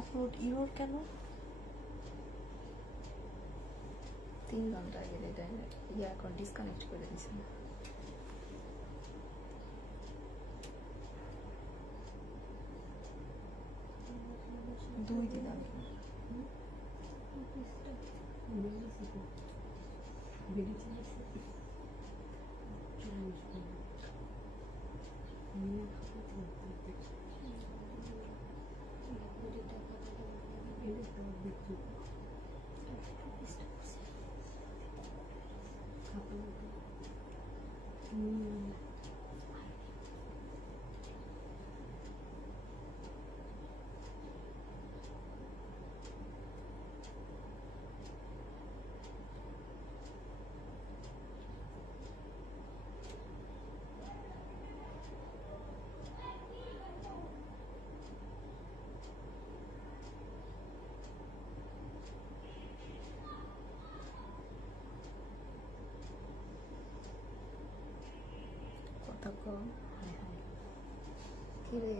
Upload your কেন 3 ঘন্টা আগে ইয়া এখন ডিসকানেক্ট করে দিছে না 2 দিন আগে কথা কম কি রে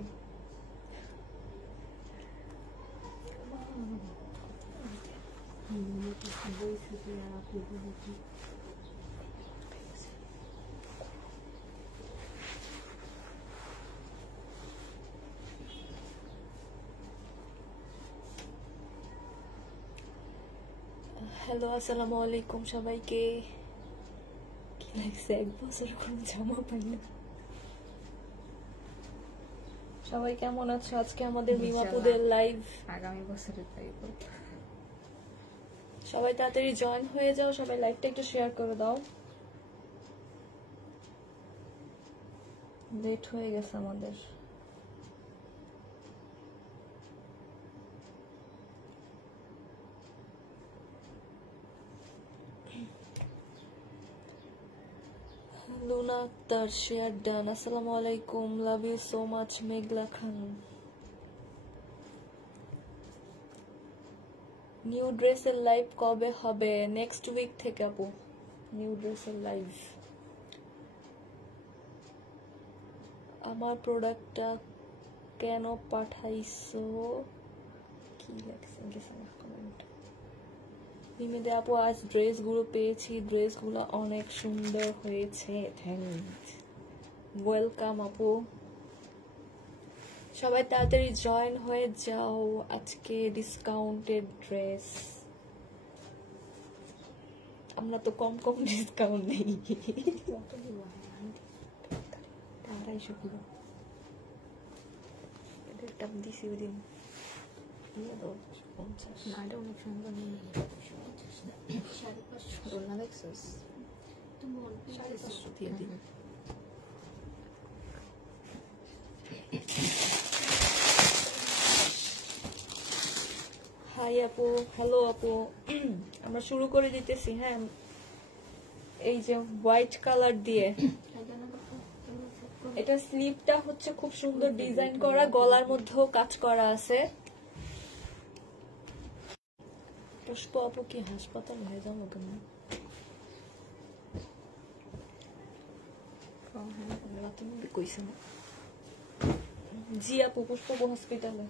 হ্যালো আসসালামু আলাইকুম সবাইকে কি লাগছে 1 বছর কোন জামা পাই না সবাই কেমন আছো আজকে আমাদের মিমাপুদের লাইভ আগামী বছরের লাইভ সবাই তাড়াতাড়ি জয়েন হয়ে যাও সবাই লাইভটা একটু শেয়ার করে দাও লেট হয়ে গেছে আমাদের লুনা আক্তার শেয়ার ডান আসসালামু আলাইকুম love you so much Meghla Khan new ড্রেসের লাইভ কবে হবে নেক্সট উইক থেকে আপু নিউ ড্রেসের লাইভ আমার প্রোডাক্টটা কেন পাঠাইছো কি লাগছে গেছে আমার কমেন্ট মিমিদে আপু আজ ড্রেসগুলো পেয়েছি ড্রেসগুলো অনেক সুন্দর হয়েছে থ্যাঙ্কস ওয়েলকাম আপু সবাই তাড়াতাড়ি জয়েন হয়ে যাও আজকে ডিসকাউন্টেড ড্রেস আমরা তো কম কম ডিসকাউন্ট দেই 250 কিলো এদের দাম দিছি ওই দিন 50 না এটা অনেক সুন্দর নেই 550 ডলার দেখছিস তুমি 550 দিয়ে দিন হাই আপু হ্যালো আপু আমরা শুরু করে দিতেছি হ্যাঁ এই যে হোয়াইট কালার দিয়ে এটা স্লিভটা হচ্ছে খুব সুন্দর ডিজাইন করা গলার মধ্যেও কাজ করা আছে পুষ্প আপু কি হাসপাতাল হয়ে যাবো কেন জি আপু পুষ্প হসপিটালে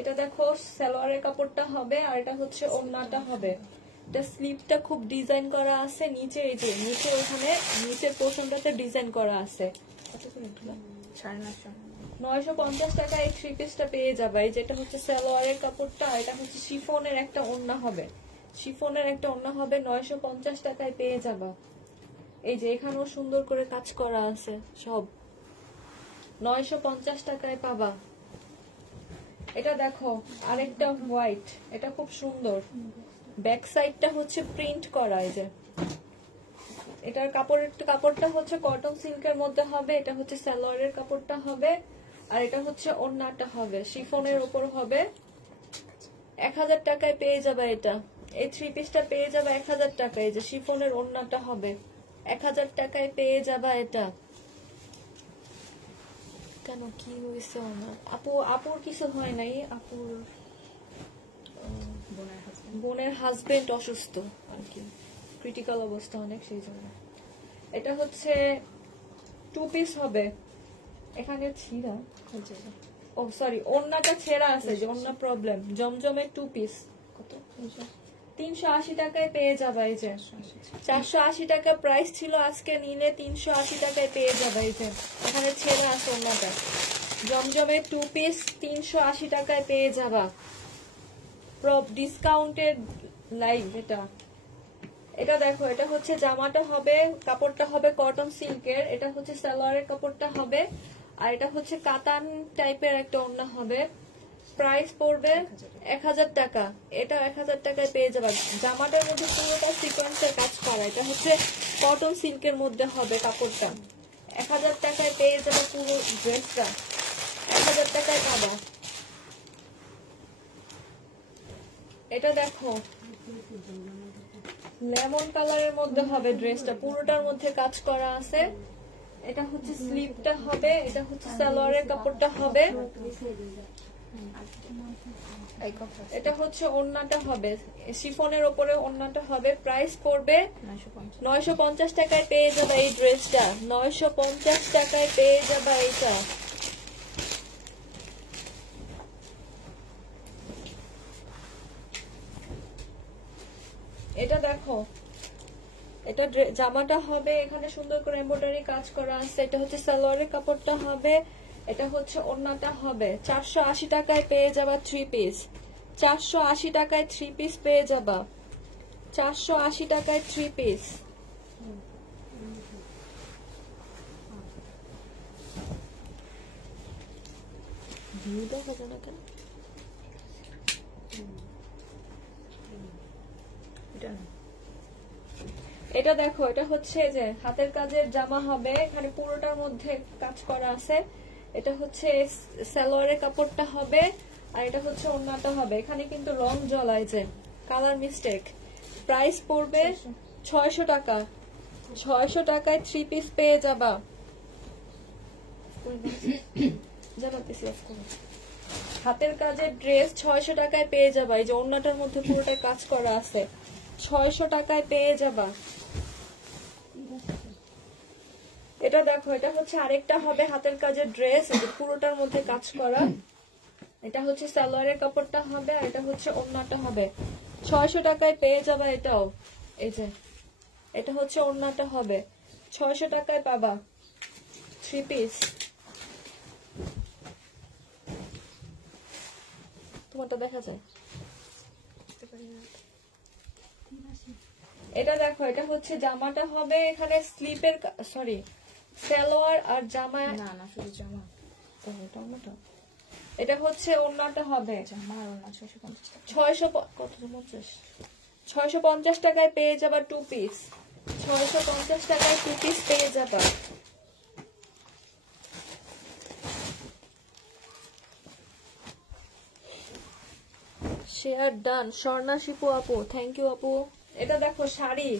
এটা দেখো সালোয়ারের কাপড়টা হবে আর এটা হচ্ছে ওড়নাটা হবে এটা স্লিভটা খুব ডিজাইন করা আছে নিচে এই যে নিচে ওখানে নিচের পোর্শনটাতে ডিজাইন করা আছে কত করে দিলাম 950 টাকা এই থ্রি পিসটা পেয়ে যাবে যেটা হচ্ছে সালোয়ারের কাপড়টা আর এটা হচ্ছে শিফনের একটা ওড়না হবে শিফনের একটা ওড়না হবে 950 টাকায় পেয়ে যাবা এই যে এখানেও সুন্দর করে কাজ করা আছে সব 950 টাকায় পাবা এটা দেখো আরেকটা হোয়াইট এটা খুব সুন্দর ব্যাক সাইডটা হচ্ছে প্রিন্ট করা এই যে এটার কাপড়টা হচ্ছে কটন সিল্কের মধ্যে হবে এটা হচ্ছে সালোয়ারের কাপড়টা হবে আর এটা হচ্ছে ওড়নাটা হবে শিফনের উপর হবে 1000 টাকায় পেয়ে যাবে এটা এই থ্রি পিসটা পেয়ে যাবে 1000 টাকায় যে শিফনের ওড়নাটা হবে 1000 টাকায় পেয়ে যাবে এটা কেন কি হয়েছে ওনার আপুর কিছু হয় নাই আপুর বোনের হাজবেন্ড অসুস্থ আর কি ক্রিটিক্যাল অবস্থা অনেক সেই জন্য এটা হচ্ছে 2 পিস হবে এখানে ছিঁড়া ও সরি, ওড়নাটা ছেঁড়া আছে, যে ওড়না প্রবলেম। জমজমের 2 পিস কত? 380 টাকায় পেয়ে যাবে। এই যে 480 টাকা প্রাইস ছিল, আজকে নিলে 380 টাকায় পেয়ে যাবে। এই যে এখানে ছেঁড়া আছে ওড়নাটা। জমজমের 2 পিস 380 টাকায় পেয়ে যাবা। ডিসকাউন্টেড লাইভ এটা। এটা দেখো, এটা হচ্ছে জামাটা হবে, কাপড়টা হবে কটন সিল্কের, এটা হচ্ছে সালোয়ারের কাপড়টা হবে, আর এটা হচ্ছে কাতান টাইপের একটা ওড়না হবে। প্রাইস পড়বে 1000 টাকা। এটা 1000 টাকায় পেয়ে যাবে। জামাটার মধ্যে পুরোটা সিকোয়েন্সের কাজ করা, এটা হচ্ছে কটন সিল্কের মধ্যে হবে কাপড়টা। 1000 টাকায় পেয়ে যাবে পুরো ড্রেসটা, 1000 টাকায় পাবা। এটা দেখো, লেমন কালারের মধ্যে হবে ড্রেসটা, পুরোটার মধ্যে কাজ করা আছে। এটা হচ্ছে স্লিভটা হবে, এটা হচ্ছে সালোয়ারের কাপড়টা হবে, এটা হচ্ছে ওড়নাটা হবে, শিফনের উপরে ওড়নাটা হবে। প্রাইস পড়বে 950 টাকায় পেয়ে যাবে এই ড্রেসটা, 950 টাকায় পেয়ে যাবে এইটা। এটা দেখো, এটা জামাটা হবে, এখানে সুন্দর করে এমব্রয়ডারি কাজ করা আছে। এটা হচ্ছে সালোয়ারের কাপড়টা হবে, এটা হচ্ছে ওড়নাটা হবে। 480 টাকায় পেয়ে যাবা 3 পিস, 480 টাকায় 3 পিস পেয়ে যাবা, 480 টাকায় 3 পিস। এটা দেখো, এটা হচ্ছে যে হাতের কাজের জামা হবে, এখানে পুরোটার মধ্যে কাজ করা আছে। এটা হচ্ছে সালোয়ারের কাপড়টা হবে, আর এটা হচ্ছে ওড়নাটা হবে। এখানে কিন্তু রং জ্বলায়, যে কালার মিস্টেক। প্রাইস পড়বে 600 টাকা, 600 টাকায় 3 পিস পেয়ে যাবা। হাতের কাজের ড্রেস 600 টাকায় পেয়ে যাবা। এই যে ওড়নাটার মধ্যে পুরোটাই কাজ করা আছে, 600 টাকায় পেয়ে যাবা। এটা দেখো, এটা হচ্ছে আরেকটা হবে হাতের কাজের ড্রেস, পুরোটার মধ্যে কাজ করা। এটা হচ্ছে সালোয়ারের কাপড়টা হবে, আর এটা হচ্ছে ওড়নাটা হবে। 600 টাকায় পেয়ে যাবা এটাও। এই যে এটা হচ্ছে ওড়নাটা হবে, 600 টাকায় পাবা 3 পিস। তোমারটা দেখা যায়। এটা দেখো, এটা হচ্ছে জামাটা হবে, এখানে স্লিপের সরি সালোয়ার আর জামা, না না শুধু জামা। এটা হচ্ছে ওড়নাটা হবে, জামা আর ওড়না 650 টাকা। 650 টাকায় পেয়ে যাবা 2 পিস, 650 টাকায় 2 পিস পেয়ে যাবা। Share done. স্বর্ণা শিপু আপু, থ্যাংক ইউ আপু। এটা দেখো শাড়ি,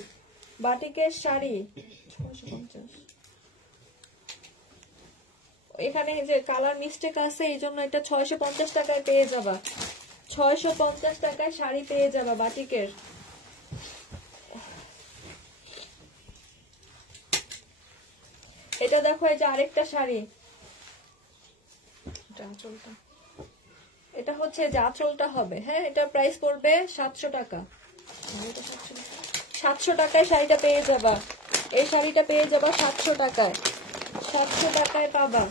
বাটিকের শাড়ি 650। এখানে যে কালার মিস্টেক আছে, এই জন্য এটা 650 টাকায় পেয়ে যাবা, 650 টাকায় শাড়ি পেয়ে যাবা বাটিকের। এটা দেখো, এই যে আরেকটা শাড়ি, এটা হচ্ছে যে আঁচলটা হবে। হ্যাঁ, এটা প্রাইস পড়বে 700 টাকা, 700 টাকায় শাড়িটা পেয়ে যাবা। এই শাড়িটা পেয়ে যাবা 700 টাকায়, 700 টাকায় পাবা।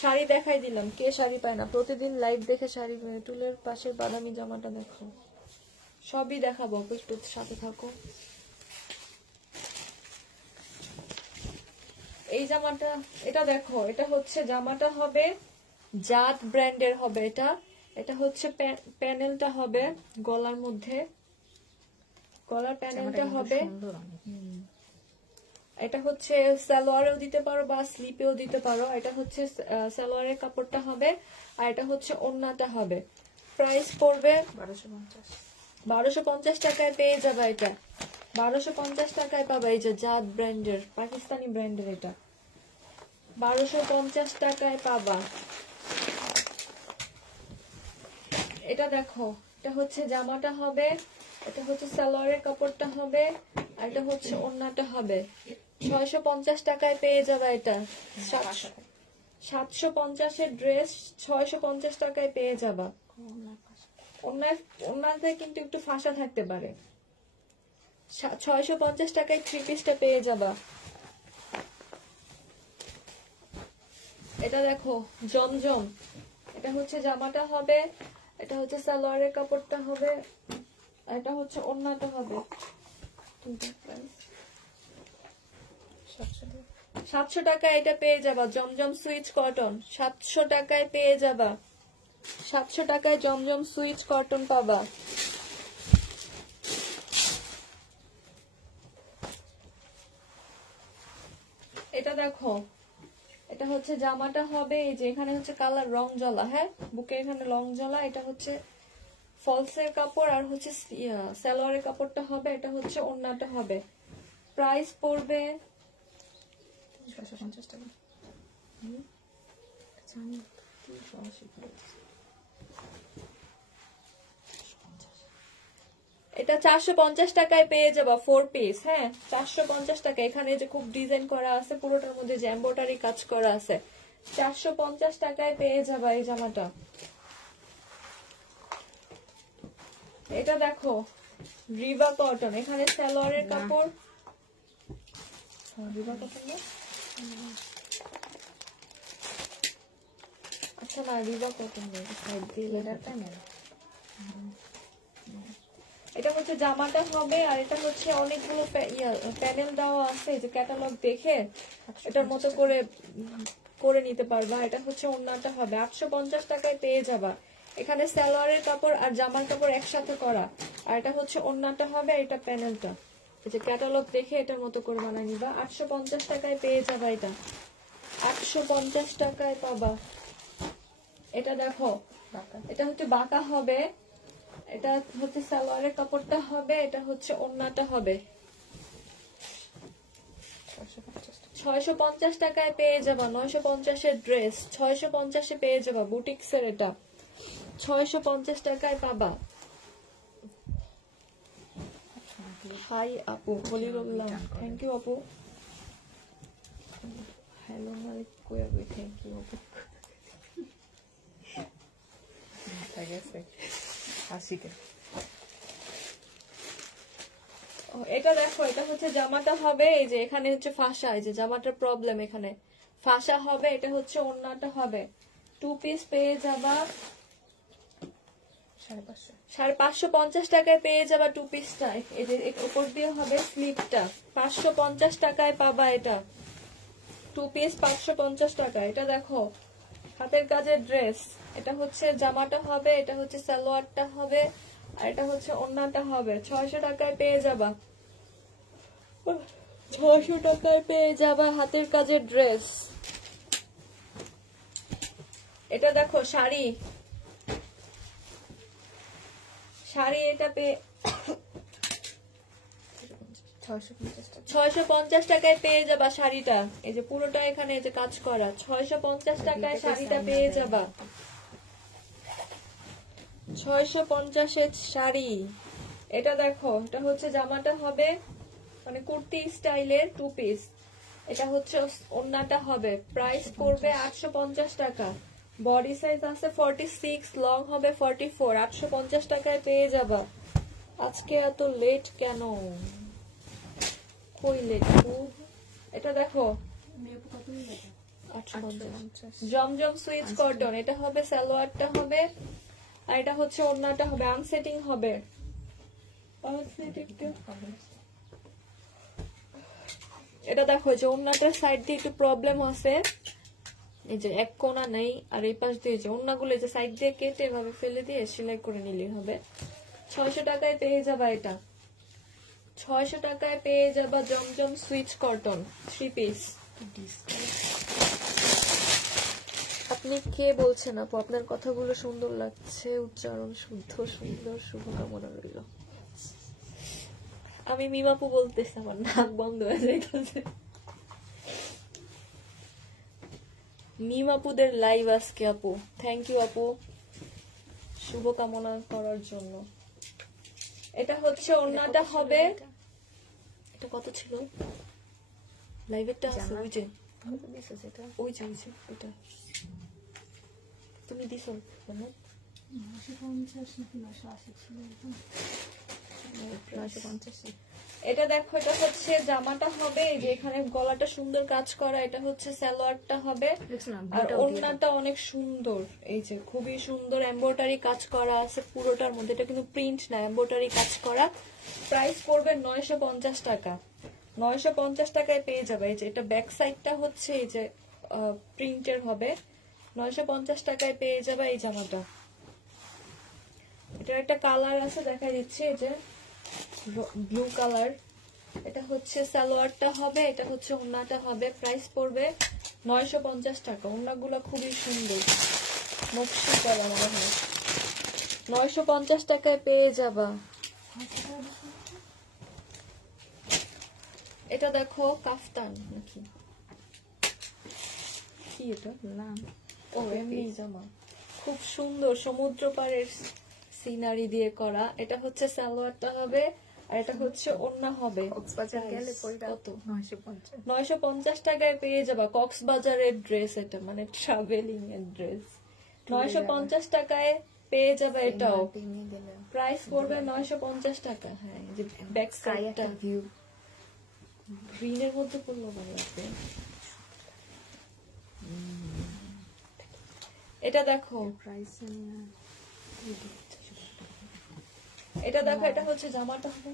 শাড়ি দেখাই দিলাম, কে শাড়ি পায় না? প্রতিদিন লাইভ দেখে শাড়ি, টুলের পাশের বাদামি জামাটা দেখো, সবই দেখাবো, একটু সাথে থাকো। এই জামাটা, এটা দেখো, এটা হচ্ছে জামাটা হবে জাত ব্র্যান্ডের হবে। এটা এটা হচ্ছে প্যানেলটা হবে গলার মধ্যে, গলার প্যানেলটা হবে। এটা হচ্ছে সালোয়ারেও দিতে পারো বা স্লিপেও দিতে পারো। এটা হচ্ছে সালোয়ারের কাপড়টা হবে, আর এটা হচ্ছে ওড়নাটা হবে। প্রাইস পড়বে 1250 টাকায় পেয়ে যাবে এটা, 1250 টাকায় পাবে। এই যে জাত ব্র্যান্ডের, পাকিস্তানি ব্র্যান্ডের, এটা 1250 টাকায় পাবা। এটা দেখো, এটা হচ্ছে জামাটা হবে, এটা হচ্ছে সালোয়ারের কাপড়টা হবে, আর এটা হচ্ছে ওড়নাটা হবে। 650 টাকায় পেয়ে যাবে এটা, 750-এর ড্রেস 650 টাকায় পেয়ে যাবা। অন্যতে কিন্তু একটু ফাঁসা থাকতে পারে। 650 টাকায় 3 পিসটা পেয়ে যাবা। এটা দেখো জমজম, এটা হচ্ছে জামাটা হবে, এটা হচ্ছে সালোয়ারের কাপড়টা হবে, এটা হচ্ছে ওড়নাটা হবে। 700 টাকায় এটা পেয়ে যাবা। জমজম সুইচ কটন 700 টাকায় পেয়ে যাবা। 700 টাকায় জমজম সুইচ কটন পাবা। এটা দেখো, এটা হচ্ছে জামাটা হবে, এই যে এখানে হচ্ছে কালার রং জ্বলা, হ্যাঁ বুকে এখানে রং জ্বলা। এটা হচ্ছে ফলসের কাপড় আর হচ্ছে সালোয়ারের কাপড়টা হবে, এটা হচ্ছে ওড়নাটা হবে। প্রাইস পড়বে 650 টাকা। এটা 450 টাকায় পেয়ে যাবা 4 পিস। হ্যাঁ 450 টাকা। এখানে যে খুব ডিজাইন করা আছে, পুরোটার মধ্যে যে এমব্রয়ডারি কাজ করা আছে। 450 টাকায় পেয়ে যাবা এই জামাটা। এটা দেখো রিবা কটন, এখানে সালোয়ারের কাপড় রিবা কটন না, আচ্ছা না রিবা কটন নেই, সাইড দিয়ে লেদারটা নেই। এটা হচ্ছে জামাটা হবে, আর এটা হচ্ছে অনেকগুলো প্যানেল দেওয়া আছে, যে ক্যাটালগ দেখে এটার মতো করে করে নিতে পারবা। এটা হচ্ছে ওড়নাটা হবে। 850 টাকায় পেয়ে যাবা। এখানে সালোয়ারের কাপড় আর জামার কাপড় একসাথে করা, আর এটা হচ্ছে ওড়নাটা হবে, এটা প্যানেলটা। এই যে ক্যাটালগ দেখে এটার মতো করে বানাই নিবা। 850 টাকায় পেয়ে যাবা এটা। 850 টাকায় পাবা। এটা দেখো, এটা হচ্ছে বাঁকা হবে, এটা হচ্ছে সালোয়ারের কাপড়টা হবে, এটা হচ্ছে ওড়নাটা হবে। 650 টাকায় পেয়ে যাবা। 950-এর ড্রেস 650-এ পেয়ে যাবা। বুটিক্সের এটা 650 টাকায় পাবা। হাই আপু, বলিলাম থ্যাংক ইউ আপু। হ্যালো মালিক কই আপু, থ্যাংক ইউ আপু। এটা দেখো, এটা হচ্ছে জামাটা হবে, এই যে এখানে হচ্ছে ফাঁসা, এই যে জামাটার প্রবলেম, এখানে ফাঁসা হবে। এটা হচ্ছে ওড়নাটা হবে। 2 পিস পেয়ে যাবা 550 টাকায় পেয়ে যাবা 2 পিসটা। এই যে উপর দিয়ে হবে স্লিপটা, 550 টাকায় পাবা এটা। 2 পিস 550 টাকা। এটা দেখো হাতের কাজের ড্রেস, এটা হচ্ছে জামাটা হবে, এটা হচ্ছে সালোয়ারটা হবে, আর এটা হচ্ছে ওড়নাটা হবে। 600 টাকায় পেয়ে যাবা। 600 টাকায় পেয়ে যাবা হাতের কাজের ড্রেস। এটা দেখো শাড়ি, শাড়ি এটা 650 টাকায় পেয়ে যাবা শাড়িটা। এই যে পুরোটা এখানে এই যে কাজ করা, 650 টাকায় শাড়িটা পেয়ে যাবা। 650-এর শাড়ি। এটা দেখো, এটা হচ্ছে জামাটা হবে, মানে কুর্তি স্টাইলের 2 পিস। এটা হচ্ছে ওড়নাটা হবে। প্রাইস পড়বে 850 টাকা। বডি সাইজ আছে 46, লং হবে 44। 850 টাকায় পেয়ে যাবা। আজকে এত লেট কেন? কই লেট? এটা দেখো 850। জমজম সুইচ কটন, এটা হবে সালোয়ারটা হবে, আর এটা হচ্ছে ওড়নাটা হবে। আনসেটিং হবে। এটা দেখো যে ওড়নাটার সাইড দিয়ে একটু প্রবলেম আছে, এই যে এক কোনা নেই, আর এই পাশ দিয়ে যে ওড়নাগুলো যে সাইড দিয়ে কেটে এভাবে ফেলে দিয়ে সেলাই করে নিলে হবে। 600 টাকায় পেয়ে যাবা এটা। 600 টাকায় পেয়ে যাবা জমজম সুইচ কটন 3 পিস। আপনি কে বলছেন আপু? আপনার কথাগুলো সুন্দর লাগছে, উচ্চারণ শুদ্ধ, সুন্দর, শুভকামনা রইল। আমি মিমাপু বলতেছি, আমার নাক বন্ধ হয়ে যাইতেছে। মিমাপুদের লাইভ আজকে আপু, থ্যাংক ইউ আপু শুভকামনা করার জন্য। এটা হচ্ছে ওড়নাটা হবে। এটা কত ছিল লাইভেরটা আছে ওই যে কত দিছো সেটা? ওই যে ওইটা তুমি দিছো মানে 950 নাকি 980 ছিল এরকম। 950। এটা দেখো, এটা হচ্ছে জামাটা হবে এই যে এখানে গলাটা সুন্দর কাজ করা, এটা হচ্ছে সালোয়ারটা হবে, দেখছো না আর ব্লুটাও দিয়ে দাও। ওড়নাটা অনেক সুন্দর, এই যে খুবই সুন্দর এমব্রয়ডারি কাজ করা আছে পুরোটার মধ্যে, এটা কিন্তু প্রিন্ট না, এমব্রয়ডারি কাজ করা। প্রাইস পড়বে 950 টাকা। 950 টাকায় পেয়ে যাবে। এই যে এটা ব্যাক সাইডটা হচ্ছে এই যে প্রিন্টের হবে, 950 টাকায় পেয়ে যাবে এই জামাটা। এটার একটা কালার আছে দেখা দিচ্ছে, এই যে ব্লু কালার। এটা হচ্ছে সালোয়ারটা হবে, এটা হচ্ছে ওড়নাটা হবে। প্রাইস পড়বে 950 টাকা। ওড়নাগুলো খুবই সুন্দর, নকশি করা মনে হয়। 950 টাকায় পেয়ে যাবা। এটা দেখো কাফতান নাকি কি এটা? না ও এমনি জামা, খুব সুন্দর সমুদ্র পাড়ের সিনারি দিয়ে করা। এটা হচ্ছে সালোয়ারটা হবে, আর এটা হচ্ছে ওড়না হবে। কক্সবাজার গেলে পয়টা কত? 950। 950 টাকায় পেয়ে যাবা। কক্সবাজারের ড্রেস এটা, মানে ট্রাভেলিং এর ড্রেস। 950 টাকায় পেয়ে যাবে এটাও। নিয়ে গেলে প্রাইস পড়বে 950 টাকা। হ্যাঁ, এই যে ব্যাক সাইডটা ভিউ গ্রিনের মধ্যে পড়লো ভালো লাগবে। এটা দেখো, প্রাইস এটা দেখো, এটা হচ্ছে জামাটা হবে।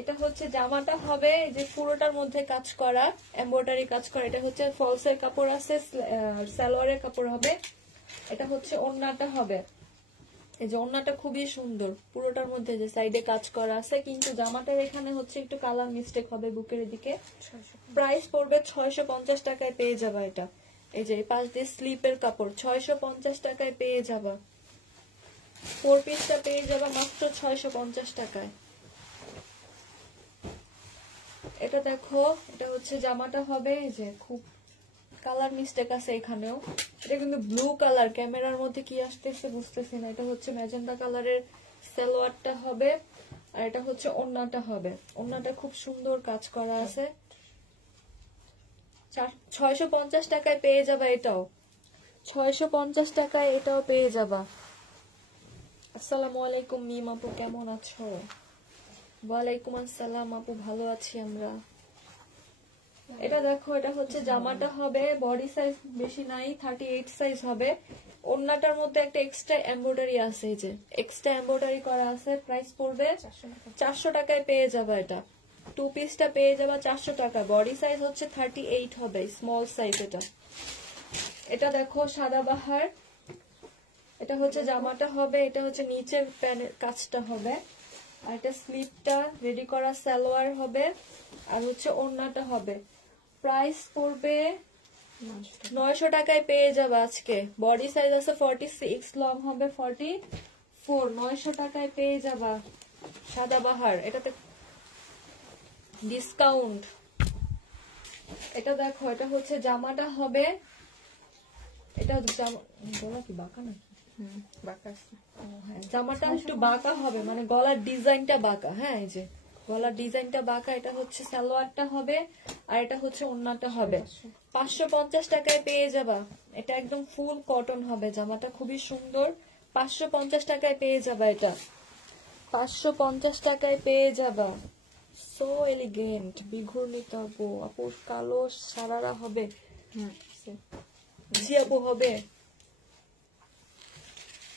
এটা হচ্ছে জামাটা হবে যে পুরোটার মধ্যে কাজ করা, এমব্রয়ডারি কাজ করা। এটা হচ্ছে ফলসের কাপড় আছে, সালোয়ারের কাপড় হবে। এটা হচ্ছে ওড়নাটা হবে, এই যে ওড়নাটা খুবই সুন্দর, পুরোটার মধ্যে যে সাইডে কাজ করা আছে, কিন্তু জামাটার এখানে হচ্ছে একটু কালার মিস্টেক হবে বুকের দিকে। প্রাইস পড়বে 650 টাকায় পেয়ে যাবা এটা। এই যে পাশ দিয়ে স্লিপের কাপড়, 650 টাকায় পেয়ে যাবা। 4 পিসটা পেয়ে যাবা মাত্র 650 টাকায়। এটা দেখো, এটা হচ্ছে জামাটা হবে, এই যে খুব কালার মিস্টেক আছে এখানেও। এটা কিন্তু ব্লু কালার, ক্যামেরার মধ্যে কি আসতেছে বুঝতেছি না। এটা হচ্ছে ম্যাজেন্টা কালারের সালোয়ারটা হবে, আর এটা হচ্ছে ওড়নাটা হবে। ওড়নাটা খুব সুন্দর কাজ করা আছে। 650 টাকায় পেয়ে যাবা এটাও। 650 টাকায় এটাও পেয়ে যাবা। আসসালামু আলাইকুম মিম আপু, কেমন আছো? ওয়ালাইকুম আসসালাম আপু, ভালো আছি আমরা। এটা দেখো, এটা হচ্ছে জামাটা হবে, বডি সাইজ বেশি নাই, 38 সাইজ হবে। ওড়নাটার মধ্যে একটা এক্সট্রা এমব্রয়ডারি আছে, এই যে এক্সট্রা এমব্রয়ডারি করা আছে। প্রাইস পড়বে 400 টাকায় পেয়ে যাবা এটা। 2 পিসটা পেয়ে যাবা 400 টাকা। বডি সাইজ হচ্ছে 38 হবে, স্মল সাইজ এটা। এটা দেখো সাদাবাহার, এটা হচ্ছে জামাটা হবে, এটা হচ্ছে নিচের প্যানের কাজটা হবে, আর এটা স্লিপটা রেডি করা সালোয়ার হবে, আর হচ্ছে ওড়নাটা হবে। প্রাইস পড়বে 900 টাকায় পেয়ে যাবে আজকে। বডি সাইজ আছে 46, লং হবে 44। 900 টাকায় পেয়ে যাবা সাদাবাহার। এটাতে ডিসকাউন্ট। এটা দেখো, এটা হচ্ছে জামাটা হবে, এটা জামা গলা কি বাঁকা নাকি? বাঁকা আছে। হ্যাঁ, জামাটা একটু বাঁকা হবে, মানে গলার ডিজাইনটা বাঁকা। হ্যাঁ, এই যে গলার ডিজাইনটা বাঁকা। এটা হচ্ছে সালোয়ারটা হবে, আর এটা হচ্ছে ওড়নাটা হবে। 550 টাকায় পেয়ে যাবা। এটা একদম ফুল কটন হবে, জামাটা খুবই সুন্দর। 550 টাকায় পেয়ে যাবা এটা। 550 টাকায় পেয়ে যাবা। সো এলিগেন্ট, বিঘূর্ণিত আপু। আপুর কালো সারারা হবে। জি আপু, হবে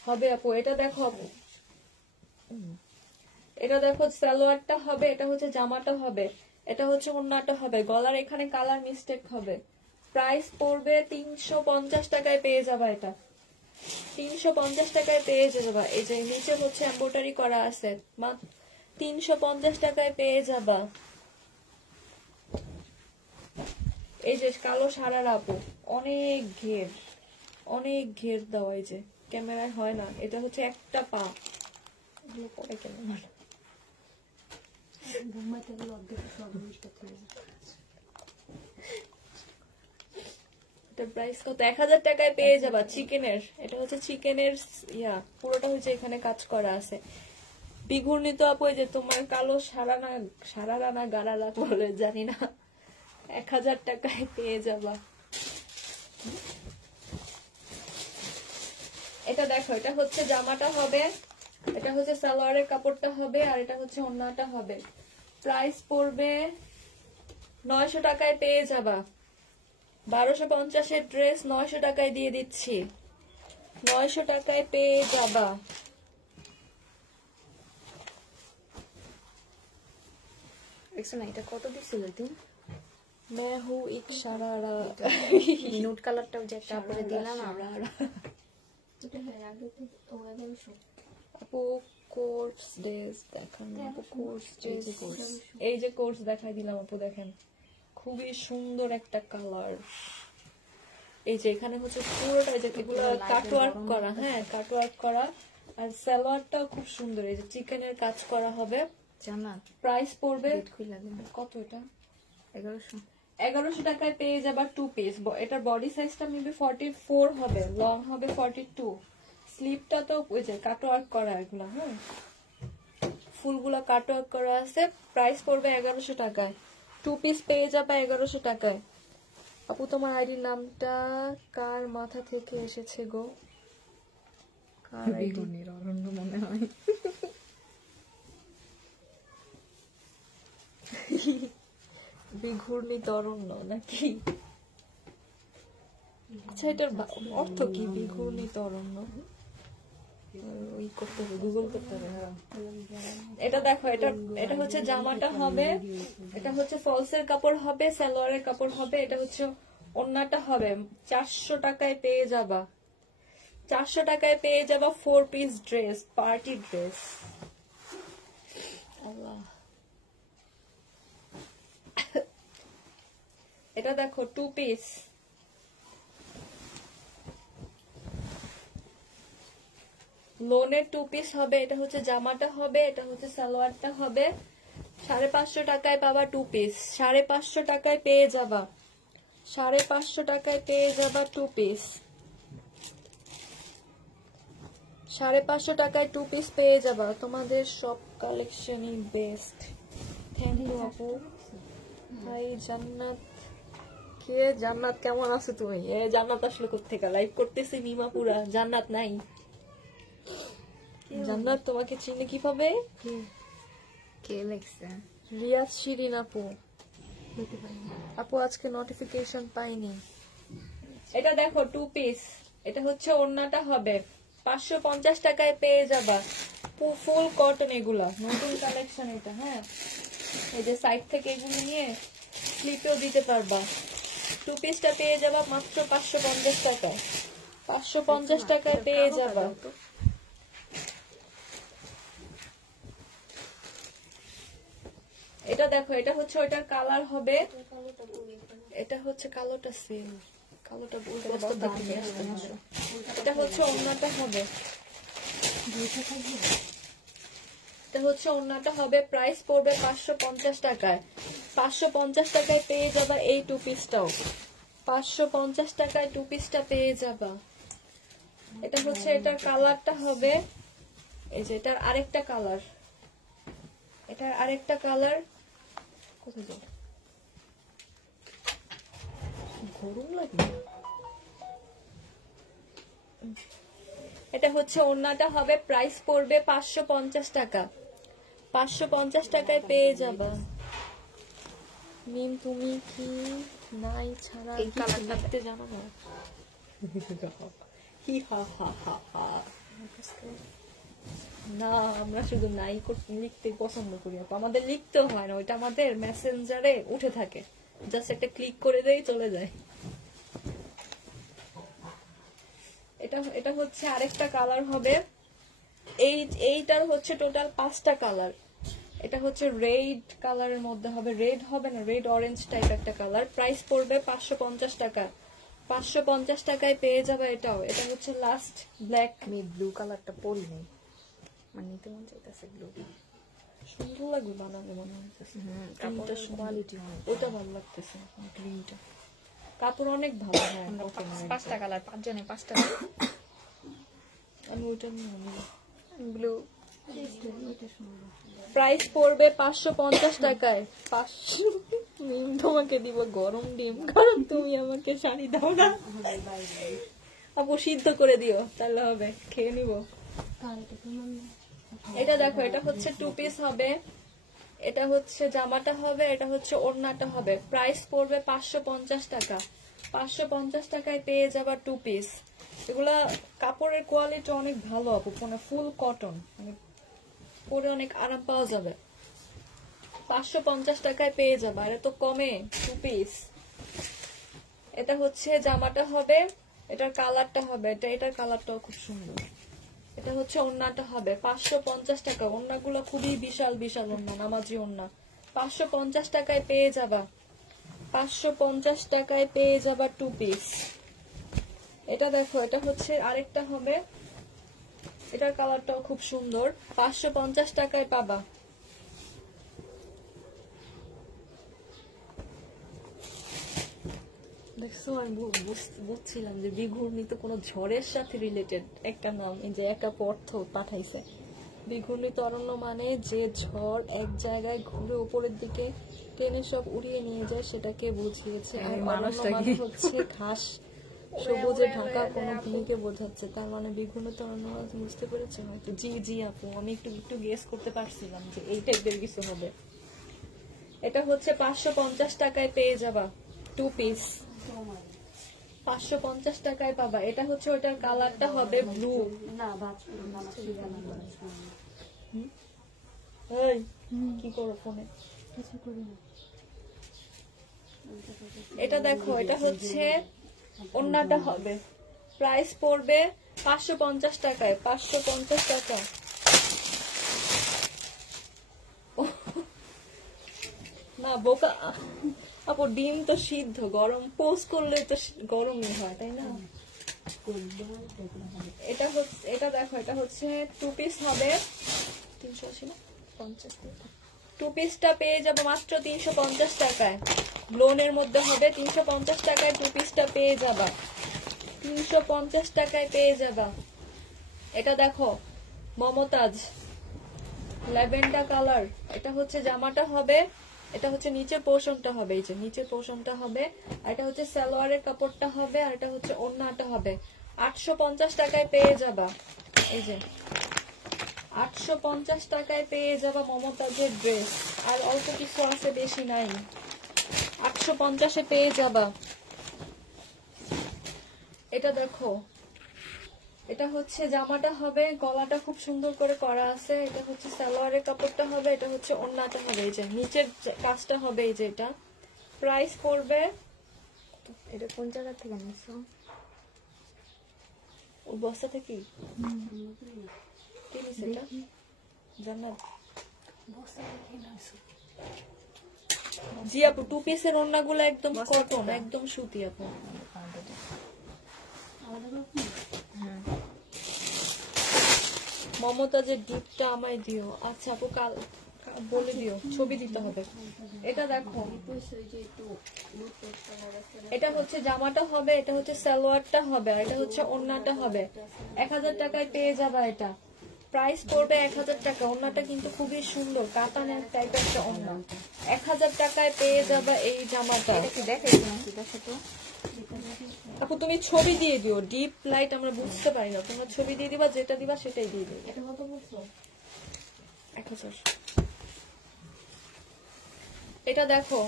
হবে আপু। এটা দেখো আপু, এটা দেখো সালোয়ারটা হবে, এটা হচ্ছে জামাটা হবে, এটা হচ্ছে ওড়নাটা হবে। গলার এখানে কালার মিস্টেক হবে। প্রাইস পড়বে 350 টাকায় পেয়ে যাবা এটা। 350 টাকায় পেয়ে যাবা। এই যে নিচে হচ্ছে এমব্রয়ডারি করা আছে, মাত্র 350 টাকায় পেয়ে যাবা। এই যে কালো সারার আপু, অনেক ঘের, অনেক ঘের দেওয়া। এই যে ক্যামেরায় হয় না, এটা হচ্ছে একটা পা। এগুলো পরে কেন ভালো। এটার প্রাইস কত? 1000 টাকায় পেয়ে যাবা চিকেনের। এটা হচ্ছে চিকেনের পুরোটা হচ্ছে এখানে কাজ করা আছে। বিঘূর্ণি তো আপু এই যে তোমার কালো সারারানা গারারা বলে জানি না, 1000 টাকায় পেয়ে যাবা। এটা দেখো, এটা হচ্ছে জামাটা হবে, এটা হচ্ছে সালোয়ারের কাপড়টা হবে, আর এটা হচ্ছে ওড়নাটা হবে। প্রাইস পড়বে 900 টাকায় পেয়ে যাবা। 1250-এর ড্রেস 900 টাকায় দিয়ে দিচ্ছি, 900 টাকায় পেয়ে যাবা। দেখছো না এটা কত দিছিল তুই? মেহু এক সারারা নুট কালারটাও যে তারপরে দিলাম আমরা। এটা হ্যাঁ আগে তো 1100 আপু কোর্স ড্রেস দেখান, আপু কোর্স ড্রেস, এই যে কোর্স দেখাই দিলাম আপু, দেখেন খুবই সুন্দর একটা কালার। এই যে এখানে হচ্ছে পুরোটা এই যে এগুলো কাটওয়ার্ক করা, হ্যাঁ কাটওয়ার্ক করা, আর সালোয়ারটাও খুব সুন্দর, এই যে চিকেনের কাজ করা হবে। জান্নাত প্রাইস পড়বে খুইলা দিন কত? এটা 1100 1100 টাকায় পেয়ে যাবার 2 পিস। এটার বডি সাইজটা মেবি 44 হবে, লং হবে 42, স্লিপটা তো ওই যে কাটওয়ার্ক করা এগুলা, হ্যাঁ ফুলগুলা কাটওয়ার্ক করা আছে। প্রাইস পড়বে 1100 টাকায়, 2 পিস পেয়ে যাবে 1100 টাকায়। আপু তোমার আইডির নামটা কার মাথা থেকে এসেছে গো? কার আইডি? বিগুনির অরণ্য মনে হয়। বিঘূর্ণি তরণ্য নাকি? আচ্ছা এটার অর্থ কি? বিঘূর্ণি তরণ্য ওই করতে হবে, গুগল করতে হবে। এটা দেখো, এটা হচ্ছে জামাটা হবে, এটা হচ্ছে ফলসের কাপড় হবে, সালোয়ারের কাপড় হবে, এটা হচ্ছে ওড়নাটা হবে। 400 টাকায় পেয়ে যাবা, 400 টাকায় পেয়ে যাবা 4 পিস ড্রেস, পার্টি ড্রেস। আল্লাহ, এটা দেখো 2 পিস, লোনের 2 পিস হবে। এটা হচ্ছে জামাটা হবে, এটা হচ্ছে সালোয়ারটা হবে। 550 টাকায় পাবা 2 পিস, 550 টাকায় পেয়ে যাবা, 550 টাকায় পেয়ে যাবা 2 পিস, 550 টাকায় 2 পিস পেয়ে যাবা। তোমাদের সব কালেকশনই বেস্ট, থ্যাংক ইউ আপু। হাই জান্নাত, কে জান্নাত? কেমন আছো তুমি? এ জান্নাত আসলে কোত্থেকে? লাইভ করতেছি মিমাপুরা, জান্নাত নাই। জান্নাত তোমাকে চিনে কিভাবে? কে লেখছে? রিয়াজ শিরিন আপু। আপু আজকে নোটিফিকেশন পাইনি। এটা দেখো 2 পিস, এটা হচ্ছে ওড়নাটা হবে, 550 টাকায় পেয়ে যাবা। ফুল কটন, এগুলা নতুন কালেকশন এটা, হ্যাঁ এই যে সাইড থেকে এগুলো নিয়ে স্লিপেও দিতে পারবা। 2 পিসটা পেয়ে যাবা মাত্র 550 টাকায়, 550 টাকায় পেয়ে যাবা। এটা দেখো, এটা হচ্ছে ওইটার কালার হবে, এটা হচ্ছে কালোটা সেম, কালোটা এটা হচ্ছে ওড়নাটা হবে, এটা হচ্ছে ওড়নাটা হবে। প্রাইস পড়বে 550 টাকায়, 550 টাকায় পেয়ে যাবা এই 2 পিসটাও, 550 টাকায় 2 পিসটা পেয়ে যাবা। এটা হচ্ছে এটার কালারটা হবে, এই যে এটার আরেকটা কালার, এটার আরেকটা কালার। কোথায় যাও? গরম লাগে। এটা হচ্ছে ওড়নাটা হবে, প্রাইস পড়বে 550 টাকা, 550 টাকায় পেয়ে যাবা। মিম তুমি কি নাই ছাড়া এই কালারটা দেখতে জানো না? হি হা হা হা হা। না আমরা শুধু নাই লিখতে পছন্দ করি আপু, আমাদের লিখতেও হয় না, ওইটা আমাদের মেসেঞ্জারে উঠে থাকে, জাস্ট একটা ক্লিক করে দেই চলে যায়। এটা হচ্ছে আরেকটা কালার হবে, এইটার হচ্ছে টোটাল 5টা কালার। এটা হচ্ছে রেড কালারের মধ্যে হবে, রেড হবে না, রেড অরেঞ্জ টাইপ একটা কালার। প্রাইস পড়বে 550 টাকা, 550 টাকায় পেয়ে যাবে এটাও। এটা হচ্ছে লাস্ট ব্ল্যাক। আমি ব্লু কালারটা পরি নাই, মানে নিতে মন চাইতেছে ব্লু। সুন্দর লাগবে বানালে মনে হচ্ছে, কাপড়ের কোয়ালিটি ওটা ভালো লাগতেছে, গ্রিনটা কাপড় অনেক ভালো। হ্যাঁ 5টা কালার, 5 জনে 5টা। আমি ওইটা নিয়ে ব্লু এটা সুন্দর। প্রাইস পড়বে 550 টাকায়। 500 ডিম তোমাকে দিব গরম ডিম, কারণ তুমি আমাকে শাড়ি দাও না। আপু সিদ্ধ করে দিও তাহলে হবে, খেয়ে নিব। আর এটা কেমন? এটা দেখো, এটা হচ্ছে 2 পিস হবে, এটা হচ্ছে জামাটা হবে, এটা হচ্ছে ওড়নাটা হবে। প্রাইস পড়বে 550 টাকা। 550 টাকায় পেয়ে যাবা 2 পিস। এগুলা কাপড়ের কোয়ালিটি অনেক ভালো আপু, মানে ফুল কটন, মানে পরে অনেক আরাম পাওয়া যাবে। 550 টাকায় পেয়ে যাবা, এটা তো কমে 2 পিস। এটা হচ্ছে জামাটা হবে, এটার কালারটা হবে, এটার কালারটাও খুব সুন্দর। এটা হচ্ছে ওড়নাটা হবে 550 টাকা। ওড়নাগুলো খুবই বিশাল বিশাল ওড়না, নামাজি ওড়না। 550 টাকায় পেয়ে যাবা, 550 টাকায় পেয়ে যাবা 2 পিস। এটা দেখো, এটা হচ্ছে আরেকটা হবে, এটার কালারটাও খুব সুন্দর। 550 টাকায় পাবা। দেখছো, আমি বুঝছিলাম যে বিঘূর্ণিত কোনো ঝড়ের সাথে রিলেটেড একটা নাম, এই যে একটা অর্থ পাঠাইছে। বিঘূর্ণিত অরণ্য মানে যে ঝড় এক জায়গায় ঘুরে উপরের দিকে টেনে সব উড়িয়ে নিয়ে যায়, সেটাকে বুঝিয়েছে। আর অরণ্য মানে হচ্ছে ঘাস সবুজে ঢাকা কোনো ভূমিকে বোঝাচ্ছে। তার মানে বিঘূর্ণিত অরণ্য বুঝতে পেরেছে হয়তো। জি জি আপু, আমি একটু গেস করতে পারছিলাম যে এই টাইপের কিছু হবে। এটা হচ্ছে 550 টাকায় পেয়ে যাবা 2 পিস। 550 টাকায় পাবা। এটা হচ্ছে ওটার কালারটা হবে ব্লু। না ভাত না এই কি করো ফোনে? কিছু করি না। এটা দেখো, এটা হচ্ছে ওড়নাটা হবে। প্রাইস পড়বে 550 টাকায়। 550 টাকা। না বোকা আপু, ডিম তো সিদ্ধ, গরম পোস্ট করলে তো গরমই হয়, তাই না? এটা দেখো, এটা হচ্ছে 2 পিস হবে 380 না 50 টাকা। 2 পিসটা পেয়ে যাবো মাত্র 350 টাকায়। লোনের মধ্যে হবে 350 টাকায় 2 পিসটা পেয়ে যাবা। 350 টাকায় পেয়ে যাবা। এটা দেখো, মমতাজ ল্যাভেন্ডার কালার। এটা হচ্ছে জামাটা হবে, এটা হচ্ছে নিচের পোর্শনটা হবে, এই যে নিচের পোর্শনটা হবে। আর এটা হচ্ছে সালোয়ারের কাপড়টা হবে, আর এটা হচ্ছে ওড়নাটা হবে। 850 টাকায় পেয়ে যাবা। এই যে 850 টাকায় পেয়ে যাবা মমতাজের ড্রেস। আর অল্প কিছু আছে, বেশি নাই। 850-এ পেয়ে যাবা। এটা দেখো, এটা হচ্ছে জামাটা হবে, গলাটা খুব সুন্দর করে করা আছে। এটা হচ্ছে সালোয়ারের কাপড়টা হবে, এটা হচ্ছে ওড়নাটা হবে, এই যে নিচের কাজটা হবে, এই যে এটা। প্রাইস পড়বে, এটা কোন জায়গা থেকে নিছো? ওই বস্তা থেকে কি নিছে এটা? জান্নাত জি আপু, 2 পিসের ওড়নাগুলো একদম কটন, একদম সুতি আপু। মমতাজের ডিপটা আমায় দিও। আচ্ছা আপু, কাল বলে দিও, ছবি দিতে হবে। এটা দেখো, এটা হচ্ছে জামাটা হবে, এটা হচ্ছে সালোয়ারটা হবে, আর এটা হচ্ছে ওড়নাটা হবে। 1000 টাকায় পেয়ে যাবা এটা। প্রাইস পড়বে 1000 টাকা। ওড়নাটা কিন্তু খুবই সুন্দর, কাতানের টাইপের একটা ওড়না। 1000 টাকায় পেয়ে যাবা এই জামাটা। আপু তুমি ছবি দিয়ে দিও, ডিপ লাইট আমরা বুঝতে পারি না, তোমরা ছবি দিয়ে দিবা, যেটা দিবা সেটাই দিয়ে দিবে। এটা কত বলছো? 1000। এটা দেখো,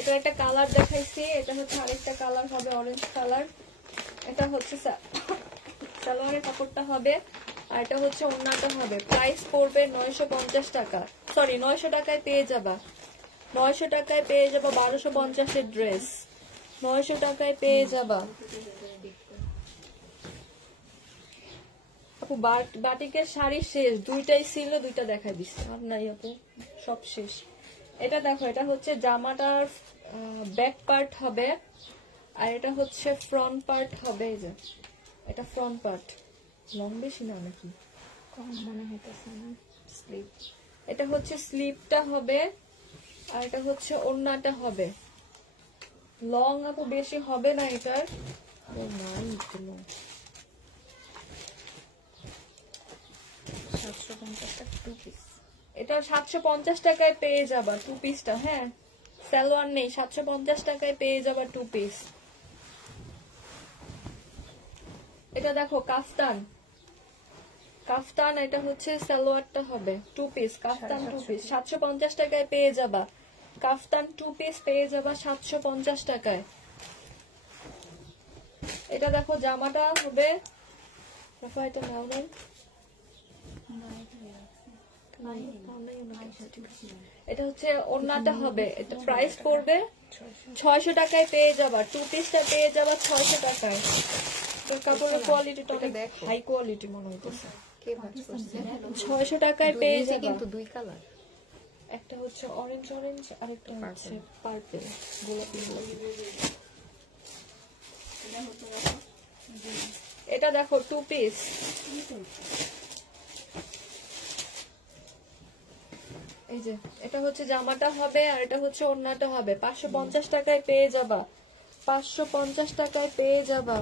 এটা একটা কালার দেখাইছি, এটা হচ্ছে আরেকটা কালার হবে, অরেঞ্জ কালার। এটা হচ্ছে সালোয়ারের কাপড়টা হবে, আর এটা হচ্ছে ওড়নাটা হবে। প্রাইস পড়বে 950 টাকা। সরি, 900 টাকায় পেয়ে যাবা। 900 টাকায় পেয়ে যাবা 1250-এর ড্রেস। 900 টাকায় পেয়ে যাবা। আপু বাটিকের শাড়ি শেষ, দুইটাই ছিল, দুইটা দেখাই দিচ্ছি, আর নাই আপু, সব শেষ। এটা দেখো, এটা হচ্ছে জামাটার ব্যাক পার্ট হবে, আর এটা হচ্ছে ফ্রন্ট পার্ট হবে। এই যে এটা ফ্রন্ট পার্ট, লং বেশি না নাকি কম মনে হইতেছে না। স্লিপ, এটা হচ্ছে স্লিপটা হবে, আর এটা হচ্ছে ওড়নাটা হবে। লং আপু বেশি হবে না এটার, নাই একটু লং। 750 টাকা 2 পিস। এটা 750 টাকায় পেয়ে যাবা 2 পিসটা। হ্যাঁ, সালোয়ার নেই, 750 টাকায় পেয়ে যাবা 2 পিস। এটা দেখো কাফতান, কাফতান এটা হচ্ছে সালোয়ারটা হবে 2 পিস, কাফতান 2 পিস 750 টাকায় পেয়ে যাবা। কাফতান 2 পিস পেয়ে যাবা 750 টাকায়। এটা দেখো জামাটা হবে, রাফা এটা নাও নেন, এটা হচ্ছে ওড়নাটা হবে, এটা প্রাইস পড়বে 600 টাকায় পেয়ে যাবা। 2 পিসটা পেয়ে যাবা 600 টাকায়। কাপড়ের কোয়ালিটিটা অনেক হাই কোয়ালিটি মনে হইতেছে। কে ভাঁজ করছে? 600 টাকায় পেয়ে যাবা। কিন্তু দুই কালার, একটা হচ্ছে অরেঞ্জ অরেঞ্জ, আরেকটা হচ্ছে পার্পল, গোলাপি গোলাপি। এটা দেখো 2 পিস, এই যে এটা হচ্ছে জামাটা হবে আর এটা হচ্ছে ওড়নাটা হবে। 550 টাকায় পেয়ে যাবা, 550 টাকায় পেয়ে যাবা।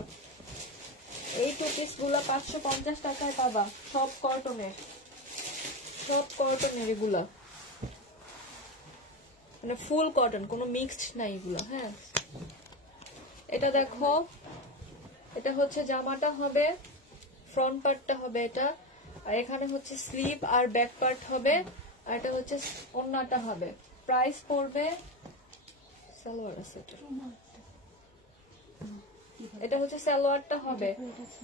এই 2 পিস গুলা 550 টাকায় পাবা। সব কটনের, সব কটনের এগুলা, মানে ফুল কটন, কোনো মিক্সড নাই এগুলা। হ্যাঁ, এটা দেখো, এটা হচ্ছে জামাটা হবে, ফ্রন্ট পার্টটা হবে এটা, আর এখানে হচ্ছে স্লিভ আর ব্যাক পার্ট হবে, আর এটা হচ্ছে ওড়নাটা হবে। প্রাইস পড়বে, সালোয়ার আছে এটা হচ্ছে সালোয়ারটা হবে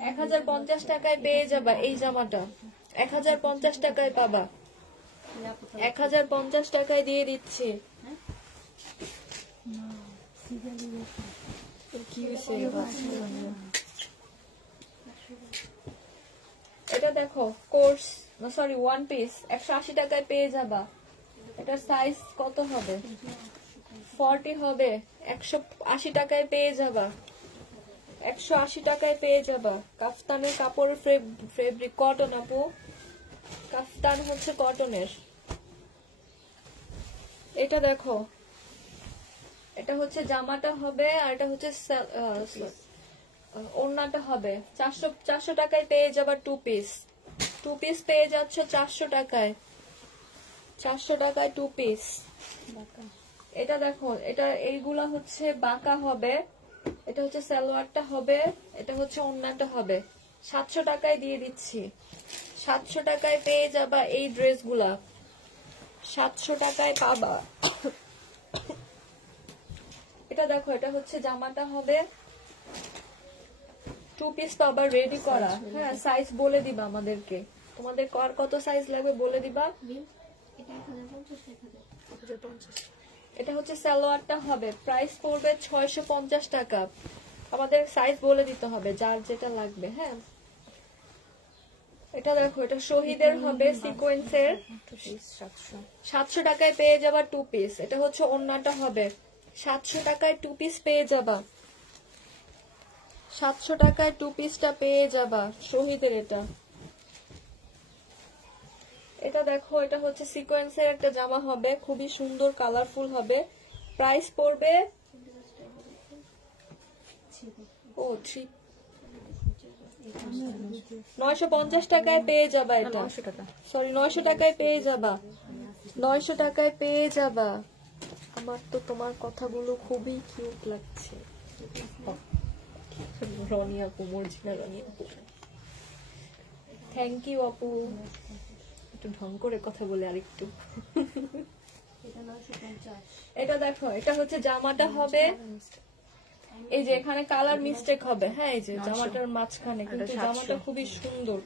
1050 টাকায় পেয়ে যাবা। এই জামাটা 1050 টাকায় পাবা, 1050 টাকায় দিয়ে দিচ্ছি। এটা দেখো কোর্স, সরি 1 পিস 180 টাকায় পেয়ে যাবা। এটার সাইজ কত হবে? 40 হবে, 180 টাকায় পেয়ে যাবা, 180 টাকায় পেয়ে যাবা। কাফতানের কাপড়ের ফেব্রিক কটন আপু, কাফতান হচ্ছে কটনের। এটা দেখো, এটা হচ্ছে জামাটা হবে আর এটা হচ্ছে ওড়নাটা হবে। 400 টাকায় পেয়ে যাবা 2 পিস। 2 পিস পেয়ে যাচ্ছে 400 টাকায়, 400 টাকায় 2 পিস। এটা দেখো, এটা এইগুলা হচ্ছে বাঁকা হবে, এটা হচ্ছে সালোয়ারটা হবে, এটা হচ্ছে ওড়নাটা হবে। 700 টাকায় দিয়ে দিচ্ছি, 700 টাকায় পেয়ে যাবা এই ড্রেসগুলা, 700 টাকায় পাবা। এটা দেখো, এটা হচ্ছে জামাটা হবে, 2 পিস পাবা রেডি করা। হ্যাঁ, সাইজ বলে দিবা আমাদেরকে, তোমাদের কার কত সাইজ লাগবে বলে দিবা। এটা হচ্ছে সালোয়ারটা হবে, প্রাইস পড়বে 650 টাকা। আমাদের সাইজ বলে দিতে হবে যার যেটা লাগবে। হ্যাঁ, এটা দেখো, এটা শহীদের হবে সিকোয়েন্সের, 700 টাকায় পেয়ে যাবা 2 পিস। এটা হচ্ছে ওড়নাটা হবে, 700 টাকায় 2 পিস পেয়ে যাবা, 700 টাকায় 2 পিসটা পেয়ে যাবা শহীদের। এটা এটা দেখো, এটা হচ্ছে সিকোয়েন্সের একটা জামা হবে, খুবই সুন্দর কালারফুল হবে। প্রাইস পড়বে 950 টাকায় পেয়ে যাবা। এটা সরি 900 টাকায় পেয়ে যাবা, 900 টাকায় পেয়ে যাবা। আমার তো তোমার কথাগুলো খুবই কিউট লাগছে। রনি আপু, মর্জিনা রনি আপু, থ্যাংক ইউ আপু। একটু ঢং করে কথা বলে আরেকটু। এটা দেখো, এটা হচ্ছে জামাটা হবে, এই যে এখানে কালার মিস্টেক হবে। হ্যাঁ, এই যে জামাটার মাঝখানে, কিন্তু জামাটা খুবই সুন্দর,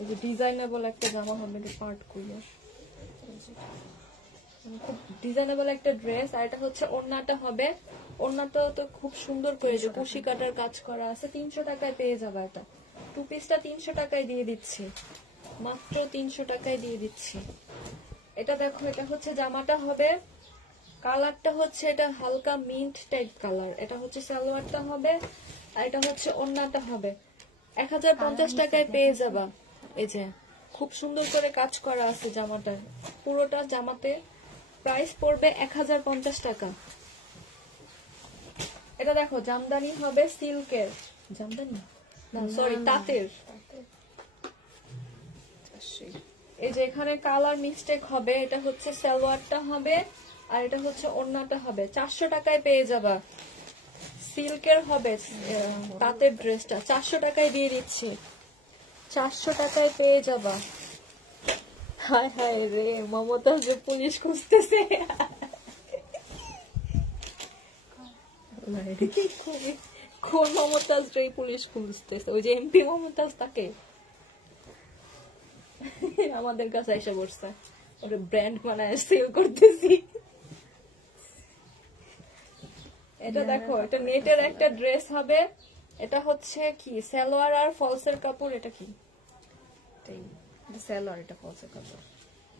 এই যে ডিজাইনেবল একটা জামা হবে। পার্ট গুলো খুব ডিজাইনেবল একটা ড্রেস। আর এটা হচ্ছে ওড়নাটা হবে, ওড়নাটা তো খুব সুন্দর করে যে কুশি কাটার কাজ করা আছে। 300 টাকায় পেয়ে যাবে এটা। 2 পিসটা 300 টাকায় দিয়ে দিচ্ছি, মাত্র 300 টাকায় দিয়ে দিচ্ছি। এটা দেখো, এটা হচ্ছে জামাটা হবে, কালারটা হচ্ছে এটা হালকা মিন্ট টাইপ কালার। এটা হচ্ছে সালোয়ারটা হবে আর এটা হচ্ছে ওড়নাটা হবে। 1050 টাকায় পেয়ে যাবা। এই যে খুব সুন্দর করে কাজ করা আছে জামাটা, পুরোটা জামাতে। প্রাইস পড়বে 1050 টাকা। এটা দেখো, জামদানি হবে সিল্কের, জামদানি না সরি তাঁতের, এই যে এখানে কালার মিস্টেক হবে, এটা হচ্ছে সালোয়ারটা হবে আর এটা হচ্ছে ওড়নাটা হবে। 400 টাকায় পেয়ে যাবা, সিল্কের হবে তাঁতের ড্রেসটা 400 টাকায় দিয়ে দিচ্ছি, 400 টাকায় পেয়ে যাবা। হায় হায় রে, মমতা যে পুলিশ খুঁজতেছে। কোন মমতাজ রে পুলিশ খুঁজতেছে? ওই যে এমপি মমতাজ, তাকে আমাদের কাছে এসে পড়ছে, ওটা ব্র্যান্ড বানায় সেল করতেছি। এটা দেখো, এটা নেটের একটা ড্রেস হবে, এটা হচ্ছে কি সালোয়ার আর ফলসের কাপড়। এটা কি সালোয়ার, এটা ফলসের কাপড়।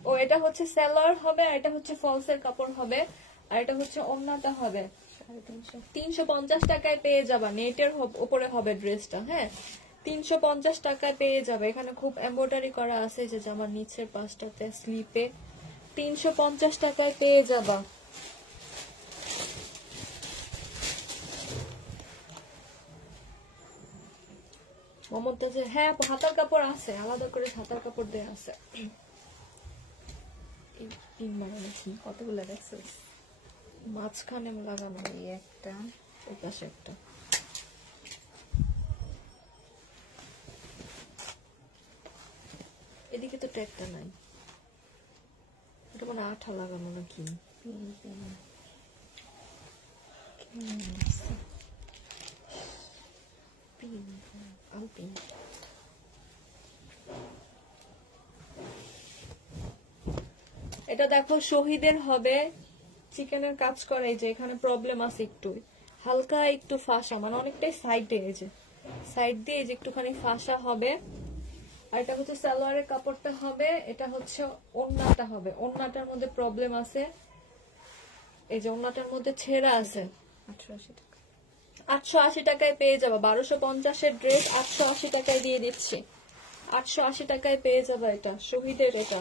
ও এটা হচ্ছে সালোয়ার হবে আর এটা হচ্ছে ফলসের কাপড় হবে আর এটা হচ্ছে ওড়নাটা হবে। 350 টাকায় পেয়ে যাবা, নেটের উপরে হবে ড্রেসটা। হ্যাঁ 350 টাকায় পেয়ে যাবে। এখানে খুব এমব্রয়ডারি করা আছে যে জামার নিচের পাশটাতে স্লিপে, 350 টাকায় পেয়ে যাবা। মমতাজের হ্যাঁ হাতার কাপড় আছে, আলাদা করে হাতার কাপড় দেয়া আছে। কতগুলো দেখছো? মাঝখানে লাগানো, এই একটা, ওই পাশে একটা। এদিকে তো ট্যাগটা নাই, এটা মানে আঠা লাগানো নাকি? এটা দেখো শহীদের হবে, চিকেনের কাজ করে। যে এখানে প্রবলেম আছে একটু, হালকা একটু ফাঁসা, মানে অনেকটাই সাইডে, এই যে সাইড দিয়ে যে একটুখানি ফাঁসা হবে। আর এটা হচ্ছে সালোয়ারের কাপড়টা হবে, এটা হচ্ছে ওড়নাটা হবে। ওড়নাটার মধ্যে প্রবলেম আছে, এই যে ওড়নাটার মধ্যে ছেঁড়া আছে। 880 টাকা। 880 টাকায় পেয়ে যাবা। 1250-এর ড্রেস 880 টাকায় দিয়ে দিচ্ছি, 880 টাকায় পেয়ে যাবা। এটা শহীদের, এটা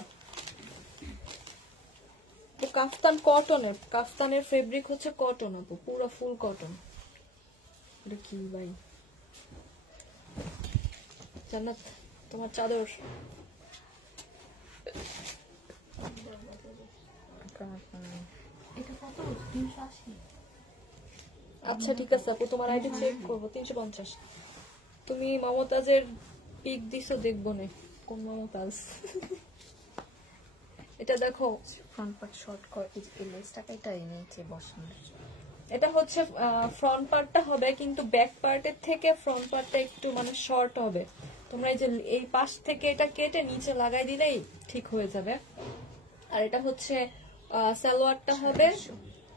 কাফতান কটনের, কাফতানের ফেব্রিক হচ্ছে কটন, আপু পুরো ফুল কটন। এটা কি ভাই জান্নাত, তোমার চাদর। এটা কত? 380। আচ্ছা ঠিক আছে আপু, তোমার আইডি চেক করবো। 350। তুমি মমতাজের পিক দিছো, দেখবো না কোন মমতাজ। এটা দেখো ফ্রন্ট পার্ট শর্ট করে এই লেসটাকে এটা এনেছে বসানোর। এটা হচ্ছে ফ্রন্ট পার্টটা হবে, কিন্তু ব্যাক পার্টের থেকে ফ্রন্ট পার্টটা একটু মানে শর্ট হবে। তোমরা এই যে এই পাশ থেকে এটা কেটে নিচে লাগাই দিলেই ঠিক হয়ে যাবে। আর এটা হচ্ছে সালোয়ারটা হবে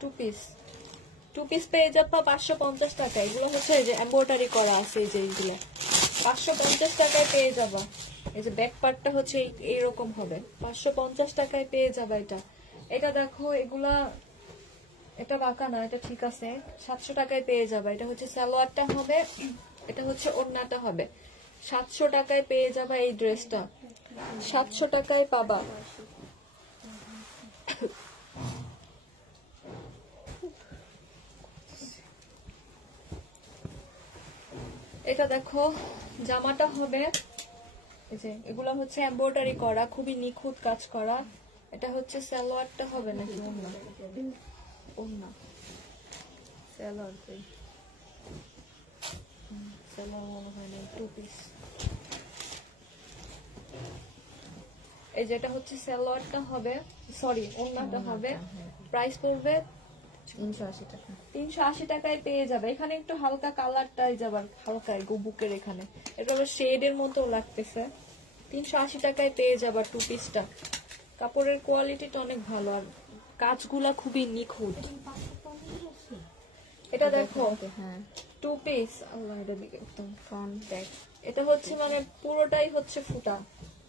2 পিস, 2 পিস পেয়ে যাবা 550 টাকা। এগুলো হচ্ছে যে এমব্রয়ডারি করা আছে, এই যে এইগুলো 550 টাকায় পেয়ে যাবা। এই যে ব্যাক পার্টটা হচ্ছে এইরকম হবে, 550 টাকায় পেয়ে যাবা। এটা এটা দেখো, এগুলা এটা বাঁকা না, এটা ঠিক আছে, 700 টাকায় পেয়ে যাবা। এটা হচ্ছে সালোয়ারটা হবে, এটা হচ্ছে ওড়নাটা হবে। 700 টাকায় পেয়ে যাবা এই ড্রেসটা, 700 টাকায় পাবা। এটা দেখো জামাটা হবে, এই যে এগুলা হচ্ছে এমব্রয়ডারি করা, খুবই নিখুঁত কাজ করা। এটা হচ্ছে সালোয়ারটা হবে নাকি ওড়না? ওড়না সালোয়ার, সালোয়ার মনে হয় না, 2 পিস। এই যেটা হচ্ছে সালোয়ারটা হবে, সরি ওড়নাটা হবে। প্রাইস পড়বে 380 টাকা। 380 টাকায় পেয়ে যাবে। এখানে একটু হালকা কালারটাই যাবার, হালকা বুকের এখানে এটা হলো শেডের মতো লাগতেছে। 380 টাকায় পেয়ে যাবা 2 পিসটা। কাপড়ের কোয়ালিটিটা অনেক ভালো আর কাজগুলা খুবই নিখুঁত। এটা দেখো হ্যাঁ 2 পিস, আল্লাহ এটা দিকে একদম ফ্রন্ট ব্যাক। এটা হচ্ছে মানে পুরোটাই হচ্ছে ফুটা,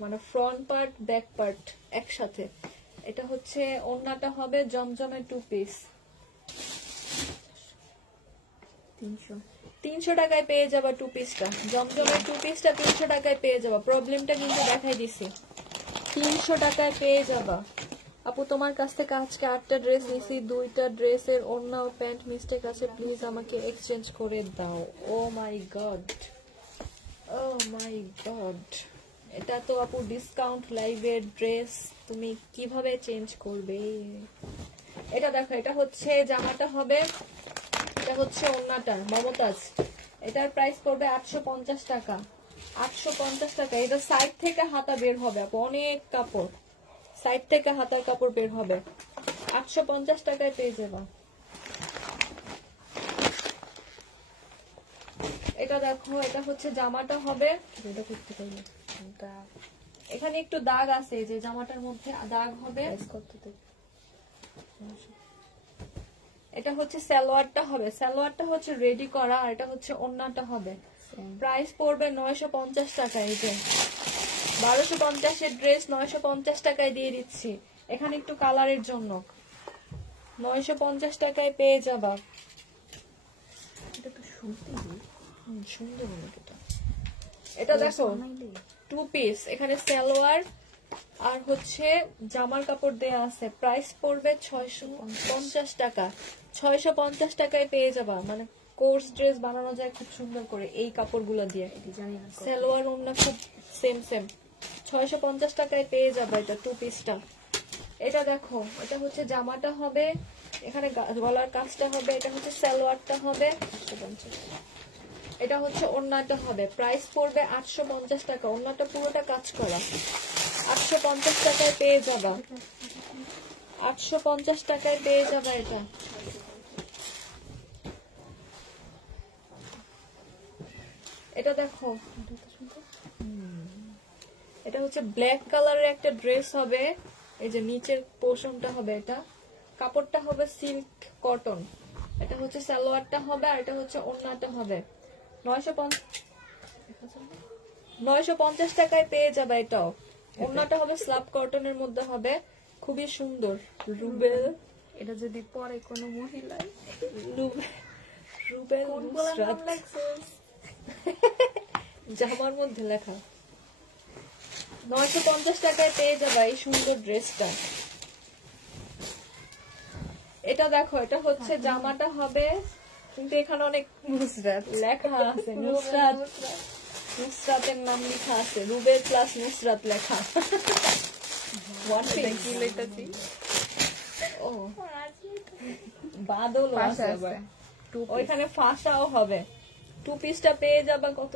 মানে ফ্রন্ট পার্ট ব্যাক পার্ট একসাথে। এটা হচ্ছে ওড়নাটা হবে জমজমের 2 পিস, 300 টাকায় পেয়ে যাবা 2 পিসটা। জমজমের 2 পিসটা 300 টাকায় পেয়ে যাবা। প্রবলেমটা কিন্তু দেখাই দিছি, 300 টাকায় পেয়ে যাবা। আপু তোমার কাছ থেকে আজকে 8টা ড্রেস নিছি, 2টা ড্রেসের ওড়না ও প্যান্ট মিস্টেক আছে, প্লিজ আমাকে এক্সচেঞ্জ করে দাও। ও মাই গড, ও মাই গড, এটা তো আপু ডিসকাউন্ট লাইভের ড্রেস, তুমি কিভাবে চেঞ্জ করবে? এটা দেখো, এটা হচ্ছে জামাটা হবে, এটা হচ্ছে ওড়নাটা মমতাজ। এটার প্রাইস পড়বে 850 টাকা। 850 টাকা। এটা সাইড থেকে হাতা বের হবে আপু, অনেক কাপড়, সাইড থেকে হাতার কাপড় বের হবে। 850 টাকায় পেয়ে যাবা। এটা দেখো, এটা হচ্ছে জামাটা হবে, এটা করতে পারবে, এখানে একটু দাগ আছে, যে জামাটার মধ্যে দাগ হবে। এটা হচ্ছে সালোয়ারটা হবে, সালোয়ারটা হচ্ছে রেডি করা, আর এটা হচ্ছে ওড়নাটা হবে। প্রাইস পড়বে 950 টাকা। এই যে 1250 এর ড্রেস 950 টাকায় দিয়ে দিচ্ছি, এখানে একটু কালারের জন্য 950 টাকায় পেয়ে যাবা। এটা তো সুন্দর অনেক। এটা দেখো 2 পিস, এখানে সালোয়ার আর হচ্ছে জামার কাপড় দেয়া আছে। প্রাইস পড়বে 650 টাকা। 650 টাকায় পেয়ে যাবা। মানে কোর্স ড্রেস বানানো যায় খুব সুন্দর করে এই কাপড়গুলো দিয়ে। সালোয়ার ওড়না খুব সেম 650 টাকায় পেয়ে যাবা এটা 2 পিসটা। এটা দেখো, এটা হচ্ছে জামাটা হবে, এখানে গলার কাজটা হবে, এটা হচ্ছে সালোয়ারটা হবে, এটা হচ্ছে ওড়নাটা হবে। প্রাইস পড়বে 850 টাকা। ওড়নাটা পুরোটা কাজ করা। 850 টাকায় পেয়ে যাবা। 850 টাকায় পেয়ে যাবা এটা। এটা দেখো, এটা হচ্ছে ব্ল্যাক কালারের একটা ড্রেস হবে। এই যে নিচের পোর্শনটা হবে, এটা কাপড়টা হবে সিল্ক কটন। এটা হচ্ছে সালোয়ারটা হবে, আর এটা হচ্ছে ওড়নাটা হবে। 950 টাকায় পেয়ে যাবে এটাও। ওড়নাটা হবে স্ল্যাব কটনের মধ্যে হবে, খুবই সুন্দর। রুবেল, এটা যদি পরে কোনো মহিলা রুবেল জামার মধ্যে লেখা। 950 টাকায় পেয়ে যাবে এই সুন্দর ড্রেসটা। এটা দেখো, এটা হচ্ছে জামাটা হবে, কিন্তু এখানে অনেক নুসরাত লেখা আছে। নুসরাতের নাম লেখা আছে, রুবেল প্লাস নুসরাত লেখা। ও বাদল আছে আবার, ওইখানে ফাঁসাও হবে। 2 পিসটা পেয়ে যাবা কত?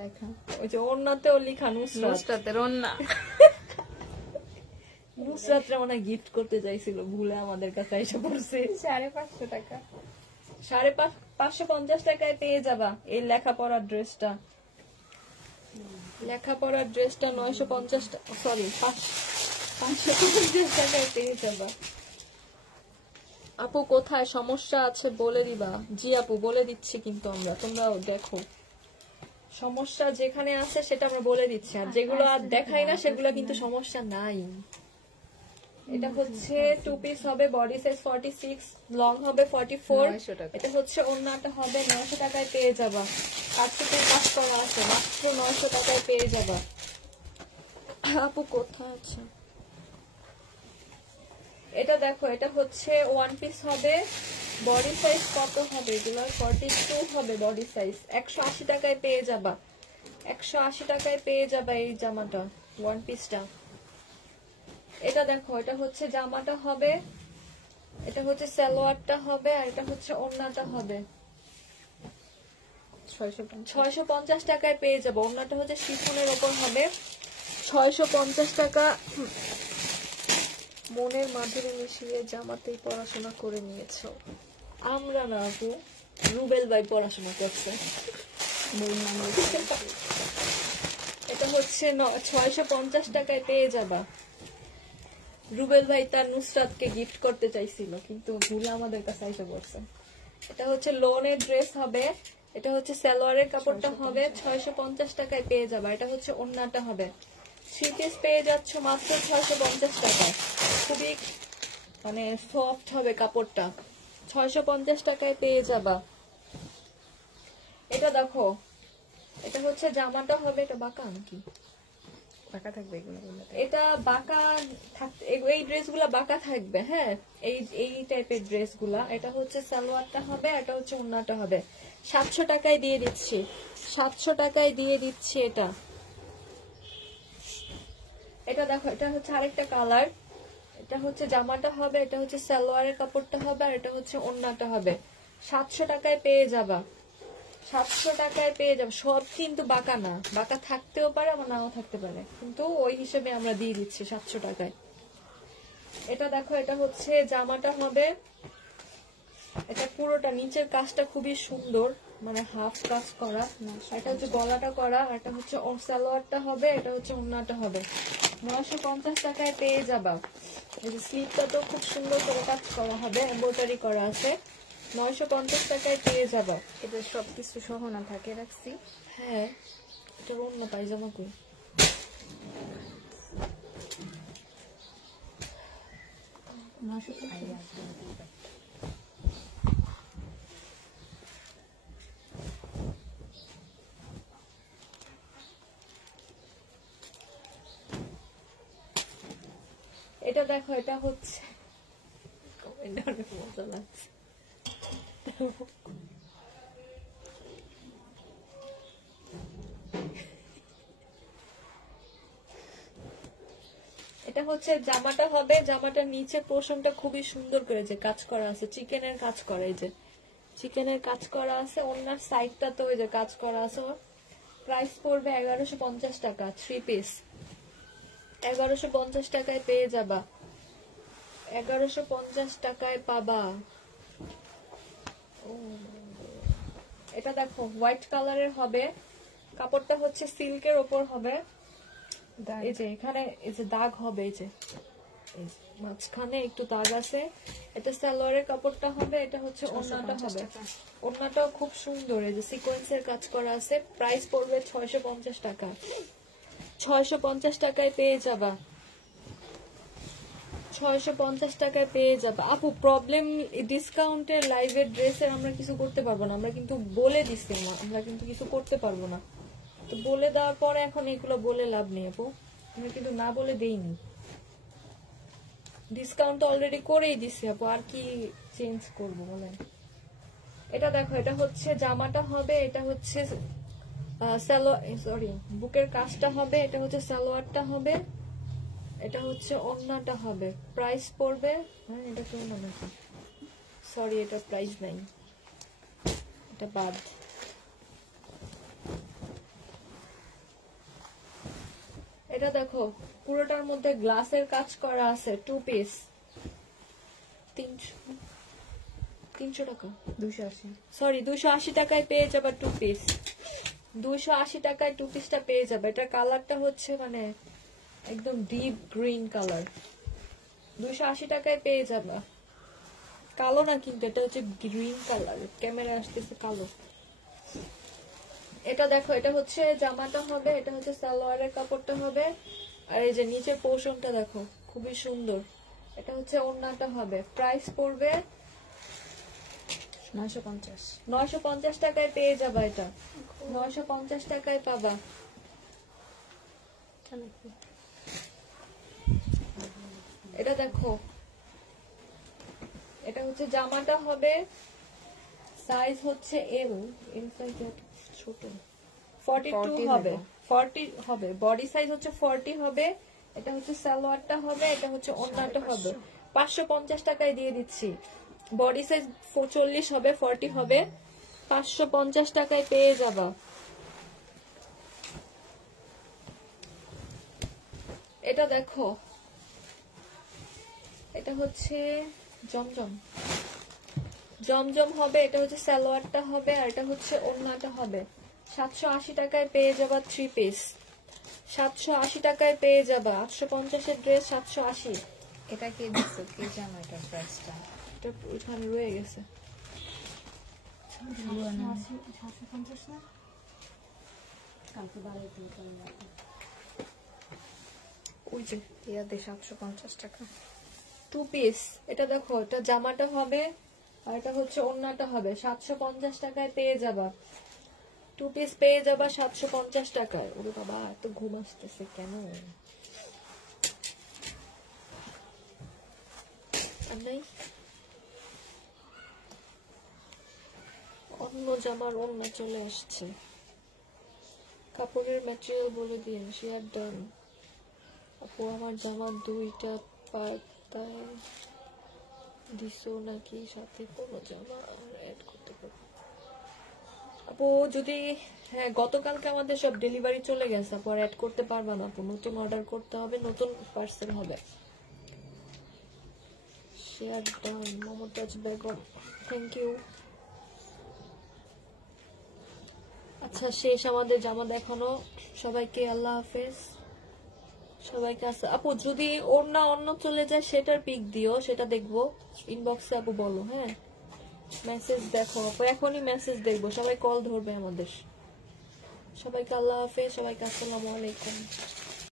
লেখা ওই যে ওড়নাতেও লেখা নুসরাতের ওড়না। নুসরাতরা মনে গিফট করতে চাইছিল, ভুলে আমাদের কাছে এসে পড়ছে। 550 টাকা। 550 টাকায় পেয়ে যাবা এই লেখাপড়ার ড্রেসটা। লেখাপড়ার ড্রেসটা 950 টাকা, সরি 550 টাকায় পেয়ে যাবা। আপু কোথায় সমস্যা আছে বলে দিবা? জি আপু বলে দিচ্ছি, কিন্তু আমরা, তোমরাও দেখো সমস্যা যেখানে আছে সেটা আমরা বলে দিচ্ছি, আর যেগুলো আর দেখাই না সেগুলো কিন্তু সমস্যা নাই। এটা হচ্ছে 2 পিস হবে, বডি সাইজ 46, লং হবে 44। এটা হচ্ছে ওড়নাটা হবে। 900 টাকায় পেয়ে যাবা। কাটছুটির কাজ করা আছে, মাত্র 900 টাকায় পেয়ে যাবা। আপু কোথায় আছে? এটা দেখো, এটা হচ্ছে 1 পিস হবে, বডি সাইজ কত হবে? এগুলো 42 হবে বডি সাইজ। 180 টাকায় পেয়ে যাবা। 180 টাকায় পেয়ে যাবা এই জামাটা, 1 পিসটা। এটা দেখো, এটা হচ্ছে জামাটা হবে, এটা হচ্ছে সালোয়ারটা হবে, আর এটা হচ্ছে ওড়নাটা হবে। 650 টাকায় পেয়ে যাবো। ওড়নাটা হচ্ছে শিফনের ওপর হবে, 650 টাকা। মনের মাধুরী মিশিয়ে জামাতেই পড়াশোনা করে নিয়েছো। আমরা না আপু, রুবেল ভাই পড়াশোনা করছে। এটা হচ্ছে 650 টাকায় পেয়ে যাবা। রুবেল ভাই তার নুসরাতকে গিফট করতে চাইছিল, কিন্তু ভুলে আমাদের কাছে এসে পড়ছে। এটা হচ্ছে লোনের ড্রেস হবে, এটা হচ্ছে সালোয়ারের কাপড়টা হবে। 650 টাকায় পেয়ে যাবা। এটা হচ্ছে ওড়নাটা হবে। 3 পিস পেয়ে যাচ্ছ মাত্র 650 টাকায়। খুবই মানে সফট হবে কাপড়টা। 650 টাকায় পেয়ে যাবা। এটা দেখো, এটা হচ্ছে জামাটা হবে, এটা বাঁকা নাকি? বাঁকা থাকবে এগুলো, এটা বাঁকা থাকতে, এই ড্রেসগুলা বাঁকা থাকবে। হ্যাঁ, এই টাইপের ড্রেসগুলা। এটা হচ্ছে সালোয়ারটা হবে, এটা হচ্ছে ওড়নাটা হবে। 700 টাকায় দিয়ে দিচ্ছি, 700 টাকায় দিয়ে দিচ্ছি এটা। এটা দেখো, এটা হচ্ছে আরেকটা কালার। এটা হচ্ছে জামাটা হবে, এটা হচ্ছে সালোয়ারের কাপড়টা হবে, আর এটা হচ্ছে ওড়নাটা হবে। 700 টাকায় পেয়ে যাবা, 700 টাকায় পেয়ে যাবো। সব কিন্তু বাঁকা না, বাঁকা থাকতেও পারে আবার নাও থাকতে পারে, কিন্তু ওই হিসেবে আমরা দিয়ে দিচ্ছি 700 টাকায়। এটা দেখো, এটা হচ্ছে জামাটা হবে, এটা পুরোটা নিচের কাজটা খুবই সুন্দর, মানে হাফ কাজ করা। এটা হচ্ছে গলাটা করা, আর এটা হচ্ছে সালোয়ারটা হবে, এটা হচ্ছে ওড়নাটা হবে। 950 টাকায় পেয়ে যাবা। এই যে স্লিপটা তো খুব সুন্দর করে কাজ করা হবে, এমব্রয়ডারি করা আছে। 950 টাকায় পেয়ে যাবা। এটা সবকিছু সহ না থাকে রাখছি। হ্যাঁ, এটার অন্য পায়জামা কই? এটা দেখো, এটা হচ্ছে এটা অনেক মজা লাগছে। এটা হচ্ছে জামাটা হবে, জামাটার নিচের পোর্শনটা খুবই সুন্দর করে যে কাজ করা আছে, চিকেনের কাজ করা, এই যে চিকেনের কাজ করা আছে। ওনার সাইডটা তো ওই যে কাজ করা আছে। প্রাইস পড়বে 1150 টাকা, 3 পিস 1150 টাকায় পেয়ে যাবা। 1150 টাকায় পাবা। এটা দেখো, হোয়াইট কালারের হবে, কাপড়টা হচ্ছে সিল্কের ওপর হবে। এই যে এখানে এই যে দাগ হবে, এই যে মাঝখানে একটু দাগ আছে। এটা সালোয়ারের কাপড়টা হবে, এটা হচ্ছে ওড়নাটা হবে। ওড়নাটাও খুব সুন্দর, এই যে সিকোয়েন্সের কাজ করা আছে। প্রাইস পড়বে 650 টাকা। 650 টাকায় পেয়ে যাবা। 650 টাকায় পেয়ে যাবা। আপু প্রবলেম, ডিসকাউন্টের লাইভের ড্রেসের আমরা কিছু করতে পারবো না, আমরা কিন্তু বলে দিচ্ছি, আমরা কিন্তু কিছু করতে পারবো না। তো বলে দেওয়ার পরে এখন এগুলো বলে লাভ নেই আপু, আমরা কিন্তু না বলে দেইনি। ডিসকাউন্ট অলরেডি করেই দিছি আপু, আর কি চেঞ্জ করবো বলেন। এটা দেখো, এটা হচ্ছে জামাটা হবে, এটা হচ্ছে সরি বুকের কাজটা হবে, এটা হচ্ছে সালোয়ারটা হবে, এটা হচ্ছে ওড়নাটা হবে। প্রাইস পড়বে, হ্যাঁ এটা তো মনে হয়, সরি এটা প্রাইস নাই, এটা বাদ। এটা দেখো, পুরোটার মধ্যে গ্লাসের কাজ করা আছে, 2 পিস 300 টাকা, 280। সরি 280 টাকায় পেয়ে যাবে 2 পিস। 280 টাকায় 2 পিসটা পেয়ে যাবে। এটা কালারটা হচ্ছে মানে একদম ডিপ গ্রিন কালার। 280 টাকায় পেয়ে যাবে। কালো না কিন্তু, এটা হচ্ছে গ্রিন কালার, ক্যামেরা আসতেছে কালো। এটা দেখো, এটা হচ্ছে জামাটা হবে, এটা হচ্ছে সালোয়ারের কাপড়টা হবে, আর এই যে নিচের পোর্শনটা দেখো খুবই সুন্দর, এটা হচ্ছে ওড়নাটা হবে। প্রাইস পড়বে 950। 950 টাকায় পেয়ে যাবা। এটা 950 টাকায় পাবা। এটা দেখো, এটা হচ্ছে জামাটা হবে, সাইজ হচ্ছে এল সাইজ, ছোট 42 হবে, 40 হবে, বডি সাইজ হচ্ছে 40 হবে। এটা হচ্ছে সালোয়ারটা হবে, এটা হচ্ছে ওড়নাটা হবে। 550 টাকায় দিয়ে দিচ্ছি। বডি সাইজ 40 হবে, 40 হবে, 550 টাকায় পেয়ে যাবা। এটা দেখো, এটা হচ্ছে জমজম, জমজম হবে, এটা হচ্ছে সালোয়ারটা হবে, আর এটা হচ্ছে ওড়নাটা হবে। 780 টাকায় পেয়ে যাবা 3 পিস। 780 টাকায় পেয়ে যাবা। 850 এর ড্রেস 780। এটা কে দিচ্ছে, কে জানো এটার প্রাইসটা? এটা ওইখানে রয়ে গেছে। 750 না? কালকে বাড়াই দিয়ে করে রাখো। ওই যে ইয়াতে 750 টাকা। 2 পিস। এটা দেখো, এটা জামাটা হবে, আর এটা হচ্ছে ওড়নাটা হবে। 750 টাকায় পেয়ে যাবা। 2 পিস পেয়ে যাবা 750 টাকায়। ওরে বাবা, এত ঘুম আসতেছে কেন? আর নাই অন্য জামার ওড়না চলে আসছে। কাপড়ের ম্যাটেরিয়াল বলে দিন, শেয়ার ডান। আপু আমার জামা দুইটা পাতায় দিছো নাকি সাথে কোনো জামা অ্যাড করতে পারবো? আপু যদি হ্যাঁ গতকালকে আমাদের সব ডেলিভারি চলে গেছে, আপু আর অ্যাড করতে পারবা না আপু, নতুন অর্ডার করতে হবে, নতুন পার্সেল হবে। Share done Momtaz Begum, thank you. আচ্ছা শেষ আমাদের জামা দেখানো, সবাইকে আল্লাহ হাফেজ, সবাইকে আসা। আপু যদি ওড়না অন্য চলে যায় সেটার পিক দিও, সেটা দেখবো ইনবক্সে আপু বলো। হ্যাঁ মেসেজ দেখো আপু, এখনই মেসেজ দেখবো, সবাই কল ধরবে আমাদের। সবাইকে আল্লাহ হাফেজ, সবাইকে আসসালামু আলাইকুম।